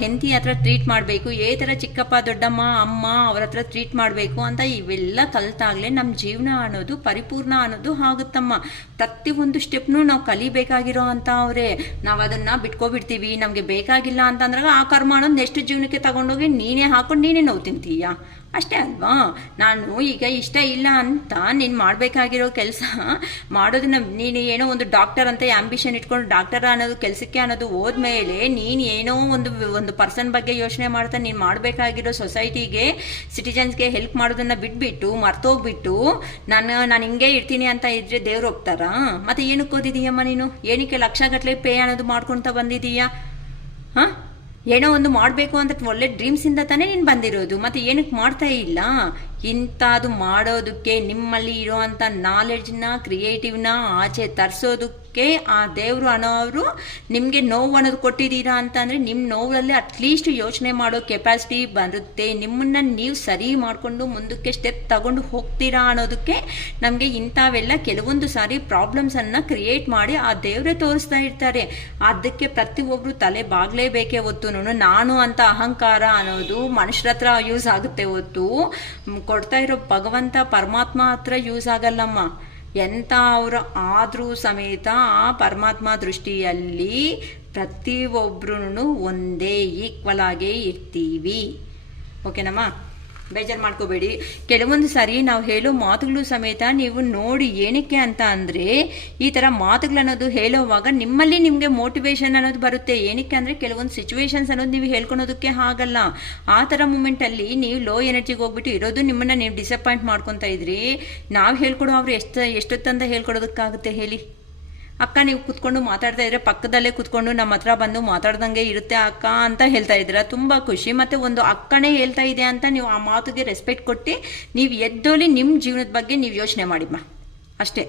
ಹೆಂಡತಿ ಹತ್ರ ಟ್ರೀಟ್ ಮಾಡಬೇಕು, ಏ ಥರ ಚಿಕ್ಕಪ್ಪ ದೊಡ್ಡಮ್ಮ ಅಮ್ಮ ಅವ್ರ ಹತ್ರ ಟ್ರೀಟ್ ಮಾಡಬೇಕು ಅಂತ ಇವೆಲ್ಲ ಕಲಿತಾಗಲೇ ನಮ್ಮ ಜೀವನ ಅನ್ನೋದು ಪರಿಪೂರ್ಣ ಅನ್ನೋದು ಆಗುತ್ತಮ್ಮ. ಪ್ರತಿಯೊಂದು ಸ್ಟೆಪ್ನು ನಾವು ಕಲಿಬೇಕಾಗಿರೋ ಅಂತ ಅವರೇ. ನಾವು ಅದನ್ನು ಬಿಟ್ಕೊಬಿಡ್ತೀವಿ, ನಮಗೆ ಬೇಕಾಗಿಲ್ಲ ಅಂತಂದ್ರೆ ಆ ಕರ್ಮ ಅನ್ನೋದು ನೆಕ್ಸ್ಟ್ ಜೀವನಕ್ಕೆ ತಗೊಂಡೋಗಿ ನೀನೇ ಹಾಕೊಂಡು ನೀನೇ ನೋವು ತಿಂತೀಯ ಅಷ್ಟೇ ಅಲ್ವಾ. ನಾನು ಈಗ ಇಷ್ಟ ಇಲ್ಲ ಅಂತ ನೀನು ಮಾಡಬೇಕಾಗಿರೋ ಕೆಲಸ ಮಾಡೋದನ್ನ ನೀನು ಏನೋ ಒಂದು ಡಾಕ್ಟರ್ ಅಂತ ಆಂಬಿಷನ್ ಇಟ್ಕೊಂಡು ಡಾಕ್ಟರ್ ಅನ್ನೋದು ಕೆಲಸಕ್ಕೆ ಅನ್ನೋದು ಹೋದ್ಮೇಲೆ ನೀನು ಏನೋ ಒಂದು ಪರ್ಸನ್ ಬಗ್ಗೆ ಯೋಚನೆ ಮಾಡ್ತಾ ನೀನು ಮಾಡಬೇಕಾಗಿರೋ ಸೊಸೈಟಿಗೆ ಸಿಟಿಜನ್ಸ್ಗೆ ಹೆಲ್ಪ್ ಮಾಡೋದನ್ನು ಬಿಟ್ಬಿಟ್ಟು ಮರ್ತೋಗ್ಬಿಟ್ಟು ನಾನು ಹಿಂಗೆ ಇರ್ತೀನಿ ಅಂತ ಇದ್ರೆ ದೇವ್ರು ಹೋಗ್ತಾರಾ? ಮತ್ತೆ ಏನಕ್ಕೆ ಓದಿದೀಯಮ್ಮ ನೀನು? ಏನಕ್ಕೆ ಲಕ್ಷಗಟ್ಟಲೆ ಪೇ ಅನ್ನೋದು ಮಾಡ್ಕೊಳ್ತಾ ಬಂದಿದೀಯಾ? ಹಾಂ, ಏನೋ ಒಂದು ಮಾಡಬೇಕು ಅಂತ ಒಳ್ಳೆ ಡ್ರೀಮ್ಸಿಂದ ತಾನೇ ನೀನು ಬಂದಿರೋದು. ಮತ್ತು ಏನಕ್ಕೆ ಮಾಡ್ತಾ ಇಲ್ಲ? ಇಂಥದ್ದು ಮಾಡೋದಕ್ಕೆ ನಿಮ್ಮಲ್ಲಿ ಇರೋವಂಥ ನಾಲೆಡ್ಜ್ನ ಕ್ರಿಯೇಟಿವ್ನ ಆಚೆ ತರಿಸೋದಕ್ಕೆ ಆ ದೇವರು ಅನ್ನೋರು ನಿಮಗೆ ನೋವು ಅನ್ನೋದು ಕೊಟ್ಟಿದ್ದೀರಾ ಅಂತಂದರೆ ನಿಮ್ಮ ನೋವಲ್ಲಿ ಅಟ್ಲೀಸ್ಟ್ ಯೋಚನೆ ಮಾಡೋ ಕೆಪಾಸಿಟಿ ಬರುತ್ತೆ. ನಿಮ್ಮನ್ನು ನೀವು ಸರಿ ಮಾಡಿಕೊಂಡು ಮುಂದಕ್ಕೆ ಸ್ಟೆಪ್ ತಗೊಂಡು ಹೋಗ್ತೀರಾ ಅನ್ನೋದಕ್ಕೆ ನಮಗೆ ಇಂಥವೆಲ್ಲ ಕೆಲವೊಂದು ಸಾರಿ ಪ್ರಾಬ್ಲಮ್ಸನ್ನು ಕ್ರಿಯೇಟ್ ಮಾಡಿ ಆ ದೇವರೇ ತೋರಿಸ್ತಾ ಇರ್ತಾರೆ. ಅದಕ್ಕೆ ಪ್ರತಿಯೊಬ್ಬರು ತಲೆ ಬಾಗಲೇಬೇಕೇ ಹೊತ್ತು ನಾನು ಅಂತ ಅಹಂಕಾರ ಅನ್ನೋದು ಮನುಷ್ಯರ ಹತ್ರ ಯೂಸ್ ಆಗುತ್ತೆ ಹೊತ್ತು ಕೊಡ್ತಾ ಇರೋ ಭಗವಂತ ಪರಮಾತ್ಮ ಹತ್ರ ಯೂಸ್ ಆಗಲ್ಲಮ್ಮ. ಎಂಥ ಅವರು ಆದರೂ ಸಮೇತ ಆ ಪರಮಾತ್ಮ ದೃಷ್ಟಿಯಲ್ಲಿ ಪ್ರತಿಯೊಬ್ಬರೂ ಒಂದೇ ಈಕ್ವಲ್ ಆಗೇ ಇರ್ತೀವಿ. ಓಕೆನಮ್ಮ? ಬೇಜಾರು ಮಾಡ್ಕೋಬೇಡಿ. ಕೆಲವೊಂದು ಸಾರಿ ನಾವು ಹೇಳೋ ಮಾತುಗಳು ಸಮೇತ ನೀವು ನೋಡಿ ಏನಕ್ಕೆ ಅಂತ ಅಂದರೆ ಈ ಥರ ಮಾತುಗಳನ್ನೋದು ಹೇಳೋವಾಗ ನಿಮಗೆ ಮೋಟಿವೇಶನ್ ಅನ್ನೋದು ಬರುತ್ತೆ. ಏನಕ್ಕೆ ಅಂದರೆ ಕೆಲವೊಂದು ಸಿಚುವೇಶನ್ಸ್ ಅನ್ನೋದು ನೀವು ಹೇಳ್ಕೊಳೋದಕ್ಕೆ ಆಗಲ್ಲ. ಆ ಥರ ಮೂಮೆಂಟಲ್ಲಿ ನೀವು ಲೋ ಎನರ್ಜಿಗೆ ಹೋಗ್ಬಿಟ್ಟು ಇರೋದು ನಿಮ್ಮನ್ನು ನೀವು ಡಿಸಪಾಯಿಂಟ್ ಮಾಡ್ಕೊತಾ ಇದ್ರಿ. ನಾವು ಹೇಳ್ಕೊಡೋ ಅವರು ಎಷ್ಟೊತ್ತಂತ ಹೇಳ್ಕೊಡೋದಕ್ಕಾಗುತ್ತೆ ಹೇಳಿ? ಅಕ್ಕ ನೀವು ಕೂತ್ಕೊಂಡು ಮಾತಾಡ್ತಾ ಇದ್ರೆ ಪಕ್ಕದಲ್ಲೇ ಕೂತ್ಕೊಂಡು ನಮ್ಮ ಹತ್ರ ಬಂದು ಮಾತಾಡ್ದಂಗೆ ಇರುತ್ತೆ ಅಕ್ಕ ಅಂತ ಹೇಳ್ತಾ ಇದ್ದೀರಾ, ತುಂಬ ಖುಷಿ. ಮತ್ತು ಒಂದು ಅಕ್ಕನೇ ಹೇಳ್ತಾ ಇದೆ ಅಂತ ನೀವು ಆ ಮಾತಿಗೆ ರೆಸ್ಪೆಕ್ಟ್ ಕೊಟ್ಟು ನೀವು ಎದ್ದೋಲಿ ನಿಮ್ಮ ಜೀವನದ ಬಗ್ಗೆ ನೀವು ಯೋಚನೆ ಮಾಡಿಮ್ಮ ಅಷ್ಟೇ.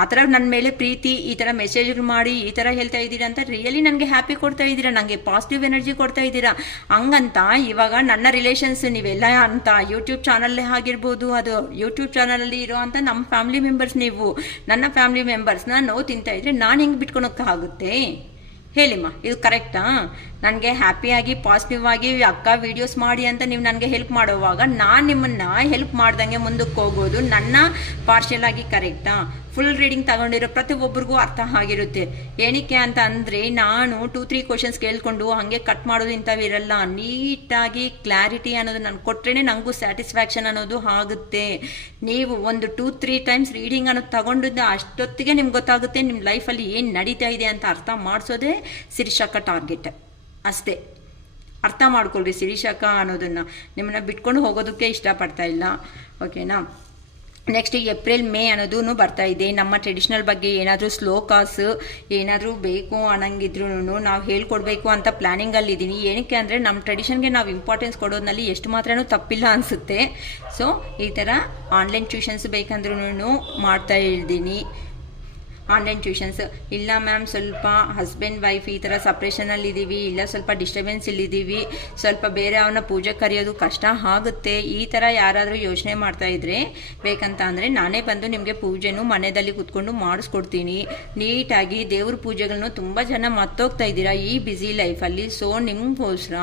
ಆ ಥರ ನನ್ನ ಮೇಲೆ ಪ್ರೀತಿ, ಈ ಥರ ಮೆಸೇಜ್ಗಳು ಮಾಡಿ ಈ ಥರ ಹೇಳ್ತಾ ಇದ್ದೀರಾ ಅಂತ ರಿಯಲಿ ನನಗೆ ಹ್ಯಾಪಿ ಕೊಡ್ತಾ ಇದ್ದೀರಾ, ನನಗೆ ಪಾಸಿಟಿವ್ ಎನರ್ಜಿ ಕೊಡ್ತಾ ಇದ್ದೀರಾ. ಹಂಗಂತ ಇವಾಗ ನನ್ನ ರಿಲೇಷನ್ಸ್ ನೀವೆಲ್ಲ ಅಂತ ಯೂಟ್ಯೂಬ್ ಚಾನಲ್ಲೇ ಆಗಿರ್ಬೋದು, ಅದು ಯೂಟ್ಯೂಬ್ ಚಾನಲಲ್ಲಿ ಇರೋ ಅಂತ ನಮ್ಮ ಫ್ಯಾಮಿಲಿ ಮೆಂಬರ್ಸ್, ನೀವು ನನ್ನ ಫ್ಯಾಮಿಲಿ ಮೆಂಬರ್ಸ್ನ ನೋವು ತಿಂತಾ ಇದ್ರೆ ನಾನು ಹೆಂಗೆ ಬಿಟ್ಕೊಳಕ್ಕಾಗುತ್ತೆ ಹೇಳಿಮ್ಮ? ಇದು ಕರೆಕ್ಟಾ? ನನಗೆ ಹ್ಯಾಪಿಯಾಗಿ ಪಾಸಿಟಿವ್ ಆಗಿ ಅಕ್ಕ ವೀಡಿಯೋಸ್ ಮಾಡಿ ಅಂತ ನೀವು ನನಗೆ ಹೆಲ್ಪ್ ಮಾಡುವಾಗ ನಾನು ನಿಮ್ಮನ್ನು ಹೆಲ್ಪ್ ಮಾಡ್ದಂಗೆ ಮುಂದಕ್ಕೆ ಹೋಗೋದು ನನ್ನ ಪಾರ್ಷಿಯಲ್ ಆಗಿ ಕರೆಕ್ಟಾ? ಫುಲ್ ರೀಡಿಂಗ್ ತಗೊಂಡಿರೋ ಪ್ರತಿಯೊಬ್ಬರಿಗೂ ಅರ್ಥ ಆಗಿರುತ್ತೆ. ಏನಕ್ಕೆ ಅಂತ ಅಂದರೆ ನಾನು 2-3 ಕ್ವಶನ್ಸ್ ಕೇಳ್ಕೊಂಡು ಹಾಗೆ ಕಟ್ ಮಾಡೋದು ಇಂಥವಿರಲ್ಲ. ನೀಟಾಗಿ ಕ್ಲಾರಿಟಿ ಅನ್ನೋದು ನಾನು ಕೊಟ್ಟರೆ ನನಗೂ ಸ್ಯಾಟಿಸ್ಫ್ಯಾಕ್ಷನ್ ಅನ್ನೋದು ಆಗುತ್ತೆ. ನೀವು ಒಂದು 2-3 ಟೈಮ್ಸ್ ರೀಡಿಂಗ್ ಅನ್ನೋದು ತಗೊಂಡಿದ್ದು ಅಷ್ಟೊತ್ತಿಗೆ ನಿಮ್ಗೆ ಗೊತ್ತಾಗುತ್ತೆ ನಿಮ್ಮ ಲೈಫಲ್ಲಿ ಏನು ನಡೀತಾ ಇದೆ ಅಂತ ಅರ್ಥ ಮಾಡಿಸೋದೇ ಶಿರೀಷಕ್ಕ ಟಾರ್ಗೆಟ್. ಅಷ್ಟೇ, ಅರ್ಥ ಮಾಡ್ಕೊಳ್ರಿ ಶಿರೀಷಕ್ಕ ಅನ್ನೋದನ್ನು. ನಿಮ್ಮನ್ನು ಬಿಟ್ಕೊಂಡು ಹೋಗೋದಕ್ಕೆ ಇಷ್ಟಪಡ್ತಾ ಇಲ್ಲ, ಓಕೆನಾ? ನೆಕ್ಸ್ಟ್ ಏಪ್ರಿಲ್ ಮೇ ಅನ್ನೋದು ಬರ್ತಾ ಇದೆ. ನಮ್ಮ ಟ್ರೆಡಿಷ್ನಲ್ ಬಗ್ಗೆ ಏನಾದರೂ ಶ್ಲೋಕಾಸ್ ಏನಾದರೂ ಬೇಕು ಅನ್ನಂಗಿದ್ರು ನಾವು ಹೇಳ್ಕೊಡ್ಬೇಕು ಅಂತ ಪ್ಲ್ಯಾನಿಂಗಲ್ಲಿದ್ದೀನಿ. ಏನಕ್ಕೆ ಅಂದರೆ ನಮ್ಮ ಟ್ರೆಡಿಷನ್ಗೆ ನಾವು ಇಂಪಾರ್ಟೆನ್ಸ್ ಕೊಡೋದ್ರಲ್ಲಿ ಎಷ್ಟು ಮಾತ್ರನೂ ತಪ್ಪಿಲ್ಲ ಅನಿಸುತ್ತೆ. ಸೊ ಈ ಥರ ಆನ್ಲೈನ್ ಟ್ಯೂಷನ್ಸ್ ಬೇಕಂದ್ರೂ ಮಾಡ್ತಾ ಇದ್ದೀನಿ. ಆನ್ಲೈನ್ ಟ್ಯೂಷನ್ಸ್ ಇಲ್ಲ ಮ್ಯಾಮ್, ಸ್ವಲ್ಪ ಹಸ್ಬೆಂಡ್ ವೈಫ್ ಈ ಥರ ಸಪ್ರೇಷನಲ್ಲಿದ್ದೀವಿ, ಇಲ್ಲ ಸ್ವಲ್ಪ ಡಿಸ್ಟರ್ಬೆನ್ಸ್ ಇಲ್ಲಿದ್ದೀವಿ, ಸ್ವಲ್ಪ ಬೇರೆ ಅವನ ಪೂಜೆ ಕರೆಯೋದು ಕಷ್ಟ ಆಗುತ್ತೆ, ಈ ಥರ ಯಾರಾದರೂ ಯೋಚನೆ ಮಾಡ್ತಾ ಇದ್ರೆ ಬೇಕಂತ ಅಂದರೆ ನಾನೇ ಬಂದು ನಿಮಗೆ ಪೂಜೆನೂ ಮನೆಯಲ್ಲಿ ಕೂತ್ಕೊಂಡು ಮಾಡಿಸ್ಕೊಡ್ತೀನಿ ನೀಟಾಗಿ. ದೇವ್ರ ಪೂಜೆಗಳನ್ನು ತುಂಬ ಜನ ಮರ್ತೋಗ್ತಾ ಇದ್ದೀರಾ ಈ ಬ್ಯುಸಿ ಲೈಫಲ್ಲಿ. ಸೊ ನಿಮಗೋಸ್ಕರ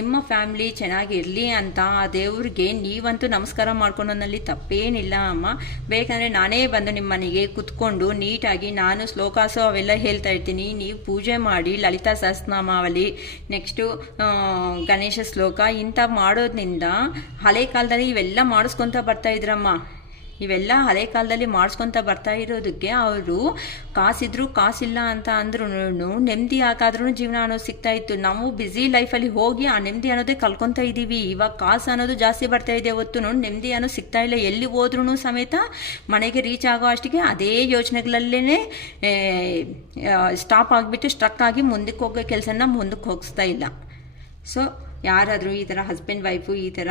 ನಿಮ್ಮ ಫ್ಯಾಮಿಲಿ ಚೆನ್ನಾಗಿರಲಿ ಅಂತ ಆ ದೇವ್ರಿಗೆ ನೀವಂತೂ ನಮಸ್ಕಾರ ಮಾಡ್ಕೊಳೋದ್ರಲ್ಲಿ ತಪ್ಪೇನಿಲ್ಲ ಅಮ್ಮ. ಬೇಕಂದರೆ ನಾನೇ ಬಂದು ನಿಮ್ಮ ಮನೆಗೆ ಕೂತ್ಕೊಂಡು ನೀಟಾಗಿ ನಾನು ಶ್ಲೋಕಾಸು ಅವೆಲ್ಲ ಹೇಳ್ತಾ ಇರ್ತೀನಿ, ನೀವು ಪೂಜೆ ಮಾಡಿ. ಲಲಿತಾ ಸಹಸ್ರನಾಮಾವಳಿ, ನೆಕ್ಸ್ಟು ಗಣೇಶ ಶ್ಲೋಕ ಇಂಥ ಮಾಡೋದ್ರಿಂದ ಹಳೆ ಕಾಲದಲ್ಲಿ ಇವೆಲ್ಲ ಮಾಡಿಸ್ಕೊತ ಬರ್ತಾ ಇದ್ರಮ್ಮ. ಇವೆಲ್ಲ ಹಳೆ ಕಾಲದಲ್ಲಿ ಮಾಡಿಸ್ಕೊತ ಬರ್ತಾ ಇರೋದಕ್ಕೆ ಅವರು ಕಾಸಿದ್ರು ಕಾಸಿಲ್ಲ ಅಂತ ಅಂದ್ರೂ ನೆಮ್ಮದಿ ಹಾಕಾದ್ರೂ ಜೀವನ ಅನ್ನೋದು ಸಿಗ್ತಾ ಇತ್ತು. ನಾವು ಬ್ಯುಸಿ ಲೈಫಲ್ಲಿ ಹೋಗಿ ಆ ನೆಮ್ಮದಿ ಅನ್ನೋದೇ ಕಲ್ಕೊತಾ ಇದ್ದೀವಿ. ಇವಾಗ ಕಾಸು ಅನ್ನೋದು ಜಾಸ್ತಿ ಬರ್ತಾ ಇದೆ ಹೊತ್ತು ನೆಮ್ಮದಿ ಅನ್ನೋದು ಸಿಗ್ತಾ ಇಲ್ಲ. ಎಲ್ಲಿ ಹೋದ್ರೂ ಸಮೇತ ಮನೆಗೆ ರೀಚ್ ಆಗೋ ಅಷ್ಟಿಗೆ ಅದೇ ಯೋಚನೆಗಳಲ್ಲೇ ಸ್ಟಾಪ್ ಆಗಿಬಿಟ್ಟು ಸ್ಟ್ರಕ್ ಆಗಿ ಮುಂದಕ್ಕೆ ಹೋಗೋ ಕೆಲಸನ ಮುಂದಕ್ಕೆ ಹೋಗಿಸ್ತಾ ಇಲ್ಲ. ಸೊ ಯಾರಾದರೂ ಈ ಥರ ಹಸ್ಬೆಂಡ್ ವೈಫು ಈ ಥರ